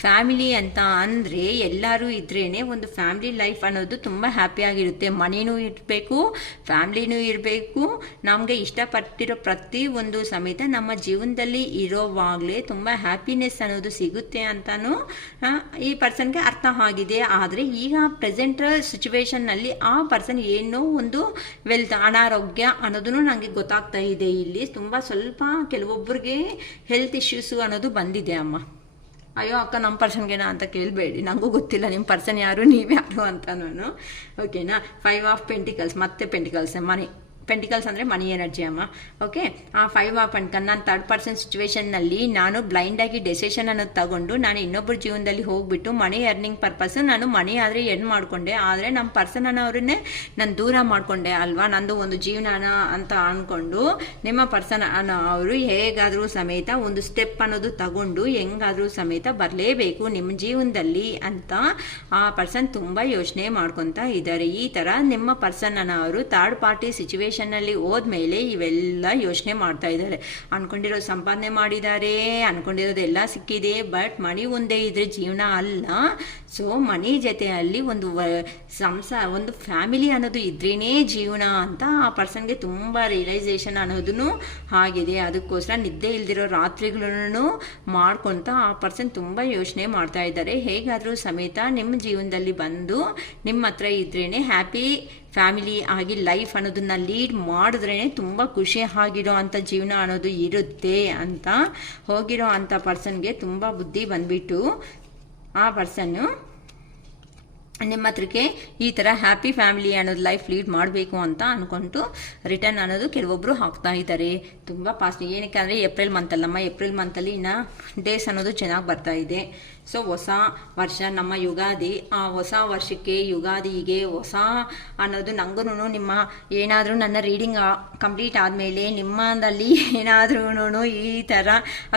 ಫ್ಯಾಮಿಲಿ ಅಂತ ಅಂದರೆ ಎಲ್ಲರೂ ಇದ್ರೇನೆ ಒಂದು ಫ್ಯಾಮಿಲಿ ಲೈಫ್ ಅನ್ನೋದು ತುಂಬ ಹ್ಯಾಪಿಯಾಗಿರುತ್ತೆ. ಮನಿನೂ ಇರಬೇಕು, ಫ್ಯಾಮ್ಲಿನೂ ಇರಬೇಕು. ನಮಗೆ ಇಷ್ಟಪಟ್ಟಿರೋ ಪ್ರತಿ ಒಂದು ಸಮೇತ ನಮ್ಮ ಜೀವನದಲ್ಲಿ ಇರೋವಾಗಲೇ ತುಂಬ ಹ್ಯಾಪಿನೆಸ್ ಅನ್ನೋದು ಸಿಗುತ್ತೆ ಅಂತಲೂ ಈ ಪರ್ಸನ್ಗೆ ಅರ್ಥ ಆಗಿದೆ. ಆದರೆ ಈಗ ಪ್ರೆಸೆಂಟ್ ಸಿಚುವೇಶನ್ನಲ್ಲಿ ಆ ಪರ್ಸನ್ ಏನೋ ಒಂದು ಅನಾರೋಗ್ಯ ಅನ್ನೋದನ್ನು ನನಗೆ ಗೊತ್ತಾಗ್ತಾ ಇದೆ. ಇಲ್ಲಿ ತುಂಬ ಸ್ವಲ್ಪ ಕೆಲವೊಬ್ಬರಿಗೆ ಹೆಲ್ತ್ ಇಶ್ಯೂಸು ಅನ್ನೋದು ಬಂದಿದೆ ಅಮ್ಮ. ಅಯ್ಯೋ ಅಕ್ಕ ನಮ್ಮ ಪರ್ಸನ್ಗೇನಾ ಅಂತ ಕೇಳಬೇಡಿ, ನನಗೂ ಗೊತ್ತಿಲ್ಲ ನಿಮ್ಮ ಪರ್ಸನ್ ಯಾರು ನೀವ್ಯಾರು ಅಂತನೂ. ಓಕೆನಾ? 5 ಆಫ್ ಪೆಂಟಿಕಲ್ಸ್ ಮತ್ತೆ ಪೆಂಟಿಕಲ್ಸ್ ಮನಿ. ಪೆಂಟಿಕಲ್ಸ್ ಅಂದರೆ ಮನಿ ಎನರ್ಜಿ ಅಮ್ಮ. ಓಕೆ, ಆ 5 ಆಫ್ ಪೆಂಟಿಕಲ್ ನಾನು ಥರ್ಡ್ ಪರ್ಸನ್ ಸಿಚುವೇಶನ್ನಲ್ಲಿ ನಾನು ಬ್ಲೈಂಡಾಗಿ ಡೆಸಿಷನ್ ಅನ್ನೋದು ತಗೊಂಡು ನಾನು ಇನ್ನೊಬ್ಬರ ಜೀವನದಲ್ಲಿ ಹೋಗ್ಬಿಟ್ಟು ಮನಿ ಎರ್ನಿಂಗ್ ಪರ್ಪಸ್ ನಾನು ಮನಿ ಆದರೆ ಎರ್ನ್ ಮಾಡಿಕೊಂಡೆ. ಆದರೆ ನಮ್ಮ ಪರ್ಸನ್ ಅನ್ನೋರನ್ನೇ ನಾನು ದೂರ ಮಾಡಿಕೊಂಡೆ ಅಲ್ವಾ. ನಂದು ಒಂದು ಜೀವನ ಅಂತ ಅಂದ್ಕೊಂಡು ನಿಮ್ಮ ಪರ್ಸನ್ ಅನ್ನೋ ಅವರು ಹೇಗಾದರೂ ಸಮೇತ ಒಂದು ಸ್ಟೆಪ್ ಅನ್ನೋದು ತಗೊಂಡು ಹೆಂಗಾದರೂ ಸಮೇತ ಬರಲೇಬೇಕು ನಿಮ್ಮ ಜೀವನದಲ್ಲಿ ಅಂತ ಆ ಪರ್ಸನ್ ತುಂಬ ಯೋಚನೆ ಮಾಡ್ಕೊತಾ ಇದ್ದಾರೆ. ಈ ಥರ ನಿಮ್ಮ ಪರ್ಸನ್ ಅನ್ನೋರು ಥರ್ಡ್ ಪಾರ್ಟಿ ಸಿಚುವೇಶನ್ ನಲ್ಲಿ ಹೋದ್ಮೇಲೆ ಇವೆಲ್ಲ ಯೋಚನೆ ಮಾಡ್ತಾ ಇದ್ದಾರೆ. ಅನ್ಕೊಂಡಿರೋದು ಸಂಪಾದನೆ ಮಾಡಿದ್ದಾರೆ, ಅನ್ಕೊಂಡಿರೋದೆಲ್ಲ ಸಿಕ್ಕಿದೆ. ಬಟ್ ಮನಿ ಒಂದೇ ಇದ್ರೆ ಜೀವನ ಅಲ್ಲ. ಸೊ ಮನಿ ಜೊತೆಯಲ್ಲಿ ಒಂದು ಒಂದು ಫ್ಯಾಮಿಲಿ ಅನ್ನೋದು ಇದ್ರೇನೇ ಜೀವನ ಅಂತ ಆ ಪರ್ಸನ್ಗೆ ತುಂಬ ರಿಯಲೈಸೇಷನ್ ಅನ್ನೋದನ್ನು ಆಗಿದೆ. ಅದಕ್ಕೋಸ್ಕರ ನಿದ್ದೆ ಇಲ್ದಿರೋ ರಾತ್ರಿಗಳನ್ನು ಮಾಡ್ಕೊತ ಆ ಪರ್ಸನ್ ತುಂಬ ಯೋಚನೆ ಮಾಡ್ತಾ ಇದ್ದಾರೆ. ಹೇಗಾದರೂ ಸಮೇತ ನಿಮ್ಮ ಜೀವನದಲ್ಲಿ ಬಂದು ನಿಮ್ಮ ಹತ್ರ ಇದ್ರೇನೆ ಹ್ಯಾಪಿ ಫ್ಯಾಮಿಲಿ ಆಗಿ ಲೈಫ್ ಅನ್ನೋದನ್ನ ಲೀಡ್ ಮಾಡಿದ್ರೇ ತುಂಬ ಖುಷಿ ಆಗಿರೋ ಅಂಥ ಜೀವನ ಅನ್ನೋದು ಇರುತ್ತೆ ಅಂತ ಹೋಗಿರೋ ಅಂಥ ಪರ್ಸನ್ಗೆ ತುಂಬ ಬುದ್ಧಿ ಬಂದ್ಬಿಟ್ಟು ಆ ಪರ್ಸನ್ನು ನಿಮ್ಮ ಹತ್ರಕ್ಕೆ ಈ ಥರ ಹ್ಯಾಪಿ ಫ್ಯಾಮಿಲಿ ಅನ್ನೋದು ಲೈಫ್ ಲೀಡ್ ಮಾಡಬೇಕು ಅಂತ ಅಂದ್ಕೊಂಡು ರಿಟರ್ನ್ ಅನ್ನೋದು ಕೆಲವೊಬ್ಬರು ಹಾಕ್ತಾ ಇದ್ದಾರೆ. ತುಂಬ ಪಾಸ್ಟ್ ಏನಕ್ಕೆ ಅಂದರೆ ಏಪ್ರಿಲ್ ಮಂತಲ್ಲಮ್ಮ, ಏಪ್ರಿಲ್ ಮಂತಲ್ಲಿ ಇನ್ನು ಡೇಸ್ ಅನ್ನೋದು ಚೆನ್ನಾಗಿ ಬರ್ತಾ ಇದೆ. ಸೊ ಹೊಸ ವರ್ಷ ನಮ್ಮ ಯುಗಾದಿ, ಆ ಹೊಸ ವರ್ಷಕ್ಕೆ ಯುಗಾದಿಗೆ ಹೊಸ ಅನ್ನೋದು ನನಗೂ ನಿಮ್ಮ ಏನಾದರೂ ನನ್ನ ರೀಡಿಂಗ್ ಕಂಪ್ಲೀಟ್ ಆದಮೇಲೆ ನಿಮ್ಮದಲ್ಲಿ ಏನಾದ್ರೂ ಈ ಥರ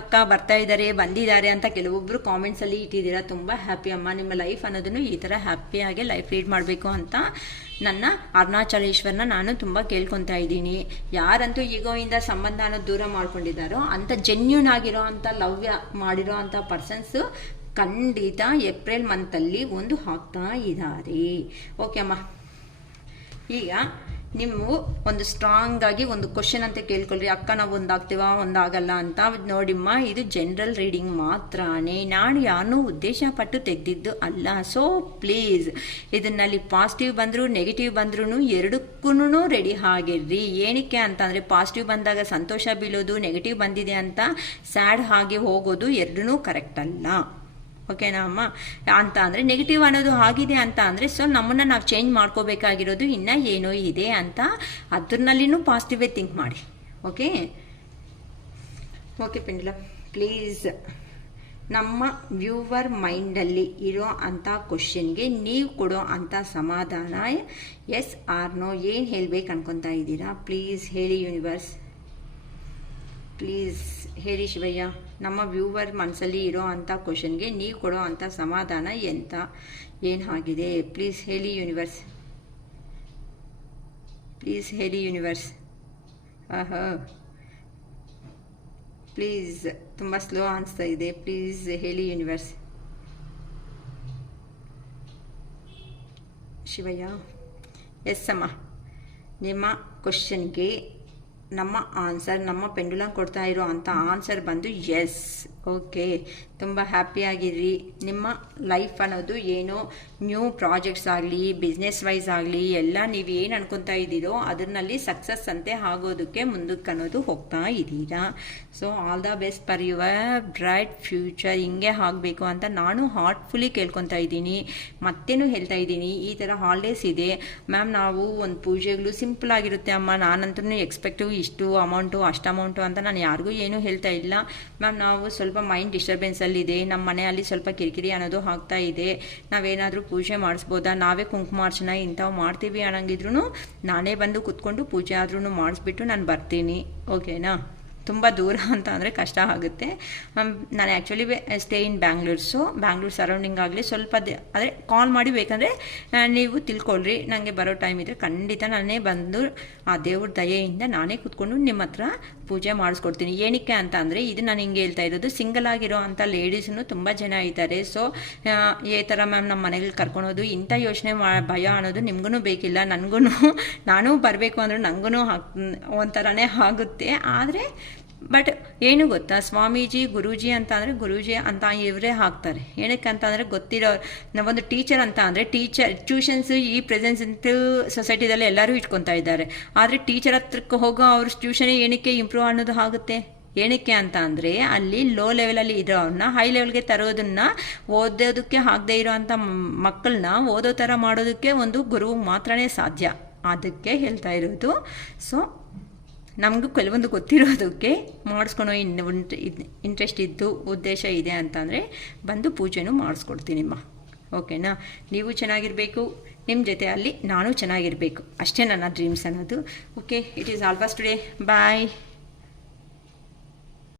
ಅಕ್ಕ ಬರ್ತಾ ಇದ್ದಾರೆ ಬಂದಿದ್ದಾರೆ ಅಂತ ಕೆಲವೊಬ್ಬರು ಕಾಮೆಂಟ್ಸಲ್ಲಿ ಇಟ್ಟಿದ್ದೀರಾ. ತುಂಬ ಹ್ಯಾಪಿ ಅಮ್ಮ. ನಿಮ್ಮ ಲೈಫ್ ಅನ್ನೋದನ್ನು ಈ ಥರ ಹ್ಯಾಪಿಯಾಗಿ ಲೈಫ್ ಲೀಡ್ ಮಾಡಬೇಕು ಅಂತ ನನ್ನ ಅರುಣಾಚಲೇಶ್ವರನ ನಾನು ತುಂಬ ಕೇಳ್ಕೊತಾ ಇದ್ದೀನಿ. ಯಾರಂತೂ ಈಗೋಯಿಂದ ಸಂಬಂಧ ಅನ್ನೋದು ದೂರ ಮಾಡ್ಕೊಂಡಿದ್ದಾರೋ ಅಂಥ ಜೆನ್ಯೂನ್ ಆಗಿರೋ ಅಂಥ ಲವ್ಯ ಮಾಡಿರೋ ಅಂಥ ಪರ್ಸನ್ಸು ಖಂಡಿತ ಏಪ್ರಿಲ್ ಮಂತಲ್ಲಿ ಒಂದು ಹಾಕ್ತಾ ಇದ್ದಾರೆ. ಓಕೆ ಅಮ್ಮ. ಈಗ ನೀವು ಒಂದು ಸ್ಟ್ರಾಂಗ್ ಆಗಿ ಒಂದು ಕ್ವಶನ್ ಅಂತ ಕೇಳ್ಕೊಳ್ರಿ. ಅಕ್ಕ ನಾವು ಒಂದಾಗ್ತೀವಾ ಒಂದಾಗಲ್ಲ ಅಂತ. ನೋಡಿಮ್ಮ, ಇದು ಜನರಲ್ ರೀಡಿಂಗ್ ಮಾತ್ರನೇ, ನಾನು ಯಾರನ್ನೂ ಉದ್ದೇಶ ಪಟ್ಟು ತೆಗೆದಿದ್ದು ಅಲ್ಲ. ಸೊ ಪ್ಲೀಸ್ ಇದನ್ನಲ್ಲಿ ಪಾಸಿಟಿವ್ ಬಂದರೂ ನೆಗೆಟಿವ್ ಬಂದ್ರೂ ಎರಡಕ್ಕೂ ರೆಡಿ ಆಗಿರ್ರಿ. ಏನಕ್ಕೆ ಅಂತಂದರೆ ಪಾಸಿಟಿವ್ ಬಂದಾಗ ಸಂತೋಷ ಬೀಳೋದು, ನೆಗೆಟಿವ್ ಬಂದಿದೆ ಅಂತ ಸ್ಯಾಡ್ ಆಗಿ ಹೋಗೋದು ಎರಡೂ ಕರೆಕ್ಟ್ ಅಲ್ಲ. ಓಕೆನಾ ಅಮ್ಮ? ಅಂತ ಅಂದರೆ ನೆಗೆಟಿವ್ ಅನ್ನೋದು ಆಗಿದೆ ಅಂತ ಅಂದರೆ ಸೊ ನಮ್ಮನ್ನು ನಾವು ಚೇಂಜ್ ಮಾಡ್ಕೋಬೇಕಾಗಿರೋದು ಇನ್ನೂ ಏನೋ ಇದೆ ಅಂತ ಅದ್ರಲ್ಲಿನೂ ಪಾಸಿಟಿವೇ ಥಿಂಕ್ ಮಾಡಿ. ಓಕೆ ಓಕೆ ಪೆಂಡ್ಲ, ಪ್ಲೀಸ್ ನಮ್ಮ ವ್ಯೂವರ್ ಮೈಂಡಲ್ಲಿ ಇರೋ ಅಂಥ ಕ್ವಶನ್ಗೆ ನೀವು ಕೊಡೋ ಅಂಥ ಸಮಾಧಾನ ಎಸ್ ಆರ್ ನೋ ಏನು ಹೇಳಬೇಕು ಅನ್ಕೊತಾ ಇದ್ದೀರಾ? ಪ್ಲೀಸ್ ಹೇಳಿ ಯೂನಿವರ್ಸ್, ಪ್ಲೀಸ್ ಹೇಳಿ ಶಿವಯ್ಯ, ನಮ್ಮ ವ್ಯೂವರ್ ಮನಸ್ಸಲ್ಲಿ ಇರೋ ಅಂಥ ಕ್ವಶನ್ಗೆ ನೀವು ಕೊಡೋ ಅಂಥ ಸಮಾಧಾನ ಎಂತ ಏನು ಆಗಿದೆ? ಪ್ಲೀಸ್ ಹೇಳಿ ಯೂನಿವರ್ಸ್, ಪ್ಲೀಸ್ ಹೇಳಿ ಯೂನಿವರ್ಸ್. ಪ್ಲೀಸ್, ತುಂಬ ಸ್ಲೋ ಅನಿಸ್ತಾ ಇದೆ, ಪ್ಲೀಸ್ ಹೇಳಿ ಯೂನಿವರ್ಸ್. ಶಿವಯ್ಯ, ಎಸ್ ಅಮ್ಮ, ನಿಮ್ಮ ಕ್ವಶನ್ಗೆ ನಮ್ಮ ಆನ್ಸರ್, ನಮ್ಮ ಪೆಂಡುಲಮ್ ಕೊಡ್ತಾ ಇರೋ ಅಂಥ ಆನ್ಸರ್ ಬಂದು ಎಸ್. ಓಕೆ, ತುಂಬ ಹ್ಯಾಪಿಯಾಗಿರ್ರಿ. ನಿಮ್ಮ ಲೈಫ್ ಅನ್ನೋದು ಏನೋ ನ್ಯೂ ಪ್ರಾಜೆಕ್ಟ್ಸ್ ಆಗಲಿ, ಬಿಸ್ನೆಸ್ ವೈಸ್ ಆಗಲಿ, ಎಲ್ಲ ನೀವು ಏನು ಅನ್ಕೊತಾ ಇದ್ದೀರೋ ಅದರಲ್ಲಿ ಸಕ್ಸಸ್ ಅಂತೆ ಆಗೋದಕ್ಕೆ ಮುಂದಕ್ಕೆ ಅನ್ನೋದು ಹೋಗ್ತಾ ಇದ್ದೀರಾ. So all the best for your bright future. ಹಿಂಗೆ ಆಗಬೇಕು ಅಂತ ನಾನು ಹಾರ್ಟ್ಫುಲಿ ಕೇಳ್ಕೊತಾ ಇದ್ದೀನಿ. ಮತ್ತೇನು ಹೇಳ್ತಾ ಇದ್ದೀನಿ, ಈ ಥರ ಹಾಲಿಡೇಸ್ ಇದೆ ಮ್ಯಾಮ್, ನಾವು ಒಂದು ಪೂಜೆಗಳು ಸಿಂಪಲ್ ಆಗಿರುತ್ತೆ ಅಮ್ಮ, ನಾನಂತೂ ಎಕ್ಸ್ಪೆಕ್ಟು ಇಷ್ಟು ಅಮೌಂಟು ಅಷ್ಟು ಅಮೌಂಟು ಅಂತ ನಾನು ಯಾರಿಗೂ ಏನೂ ಹೇಳ್ತಾ ಇಲ್ಲ ಮ್ಯಾಮ್. ನಾವು ಸ್ವಲ್ಪ ಮೈಂಡ್ ಡಿಸ್ಟರ್ಬೆನ್ಸಲ್ಲಿದೆ, ನಮ್ಮ ಮನೆಯಲ್ಲಿ ಸ್ವಲ್ಪ ಕಿರಿಕಿರಿ ಅನ್ನೋದು ಆಗ್ತಾ ಇದೆ, ನಾವೇನಾದರೂ ಪೂಜೆ ಮಾಡಿಸ್ಬೋದಾ, ನಾವೇ ಕುಂಕುಮಾರ್ಚನೆ ಇಂಥವು ಮಾಡ್ತೀವಿ ಅನ್ನಂಗಿದ್ರು ನಾನೇ ಬಂದು ಕೂತ್ಕೊಂಡು ಪೂಜೆ ಆದ್ರೂ ಮಾಡಿಸ್ಬಿಟ್ಟು ನಾನು ಬರ್ತೀನಿ. ಓಕೆನಾ? ತುಂಬ ದೂರ ಅಂತ ಅಂದರೆ ಕಷ್ಟ ಆಗುತ್ತೆ. ನಾನು actually stay in Bangalore. So Bangalore surrounding ಆಗಲಿ ಸ್ವಲ್ಪ ಆದರೆ ಕಾಲ್ ಮಾಡಿ ಬೇಕಂದರೆ ನೀವು ತಿಳ್ಕೊಳ್ರಿ. ನನಗೆ ಬರೋ ಟೈಮ್ ಇದ್ದರೆ ಖಂಡಿತ ನಾನೇ ಬಂದು ಆ ದೇವ್ರ ದಯೆಯಿಂದ ನಾನೇ ಕೂತ್ಕೊಂಡು ನಿಮ್ಮ ಹತ್ರ ಪೂಜೆ ಮಾಡಿಸ್ಕೊಡ್ತೀನಿ. ಏನಕ್ಕೆ ಅಂತ ಅಂದರೆ ಇದು ನಾನು ಹಿಂಗೆ ಹೇಳ್ತಾ ಇರೋದು, ಸಿಂಗಲ್ ಆಗಿರೋ ಅಂಥ ಲೇಡೀಸನ್ನು ತುಂಬ ಜನ ಇದ್ದಾರೆ. ಸೊ ಈ ಥರ ಮ್ಯಾಮ್ ನಮ್ಮ ಮನೆಗೆ ಕರ್ಕೊಳೋದು ಇಂಥ ಯೋಚನೆ ಭಯ ಅನ್ನೋದು ನಿಮಗೂ ಬೇಕಿಲ್ಲ, ನನಗೂ. ನಾನು ಬರಬೇಕು ಅಂದ್ರೆ ನನಗೂ ಒಂಥರನೇ ಆಗುತ್ತೆ. ಆದರೆ ಬಟ್ ಏನು ಗೊತ್ತಾ, ಸ್ವಾಮೀಜಿ ಗುರೂಜಿ ಅಂತ ಅಂದರೆ ಗುರೂಜಿ ಅಂತ ಇವರೇ ಹಾಕ್ತಾರೆ. ಏನಕ್ಕೆ ಅಂತ ಅಂದರೆ ಗೊತ್ತಿರೋ ನಾವೊಂದು ಟೀಚರ್ ಅಂತ ಅಂದರೆ ಟ್ಯೂಷನ್ಸ್ ಈ ಪ್ರೆಸೆನ್ಸ್ ಸೊಸೈಟಿದಲ್ಲಿ ಎಲ್ಲರೂ ಇಟ್ಕೊತಾ ಇದ್ದಾರೆ. ಆದರೆ ಟೀಚರ್ ಹತ್ರಕ್ಕೆ ಹೋಗೋ ಅವ್ರ ಟ್ಯೂಷನ್ ಏನಕ್ಕೆ ಇಂಪ್ರೂವ್ ಅನ್ನೋದು ಆಗುತ್ತೆ? ಏನಕ್ಕೆ ಅಂತ ಅಂದರೆ ಅಲ್ಲಿ ಲೋ ಲೆವೆಲಲ್ಲಿ ಇರೋರನ್ನ ಹೈ ಲೆವೆಲ್ಗೆ ತರೋದನ್ನು, ಓದೋದಕ್ಕೆ ಆಗದೆ ಇರೋ ಅಂಥ ಮಕ್ಕಳನ್ನ ಓದೋ ಥರ ಮಾಡೋದಕ್ಕೆ ಒಂದು ಗುರು ಮಾತ್ರನೇ ಸಾಧ್ಯ. ಅದಕ್ಕೆ ಹೇಳ್ತಾ ಇರೋದು. ಸೊ ನಮಗೂ ಕೆಲವೊಂದು ಗೊತ್ತಿರೋದಕ್ಕೆ ಮಾಡಿಸ್ಕೊಳೋ ಇಂಟ್ರೆಸ್ಟ್ ಇದ್ದು ಉದ್ದೇಶ ಇದೆ ಅಂತಂದರೆ ಬಂದು ಪೂಜೆನೂ ಮಾಡಿಸ್ಕೊಡ್ತೀನಿಮ್ಮ. ಓಕೆನಾ? ನೀವು ಚೆನ್ನಾಗಿರಬೇಕು, ನಿಮ್ಮ ಜೊತೆ ಅಲ್ಲಿ ನಾನು ಚೆನ್ನಾಗಿರಬೇಕು, ಅಷ್ಟೇ ನನ್ನ ಡ್ರೀಮ್ಸ್ ಅನ್ನೋದು. Okay, it is all for today. Bye.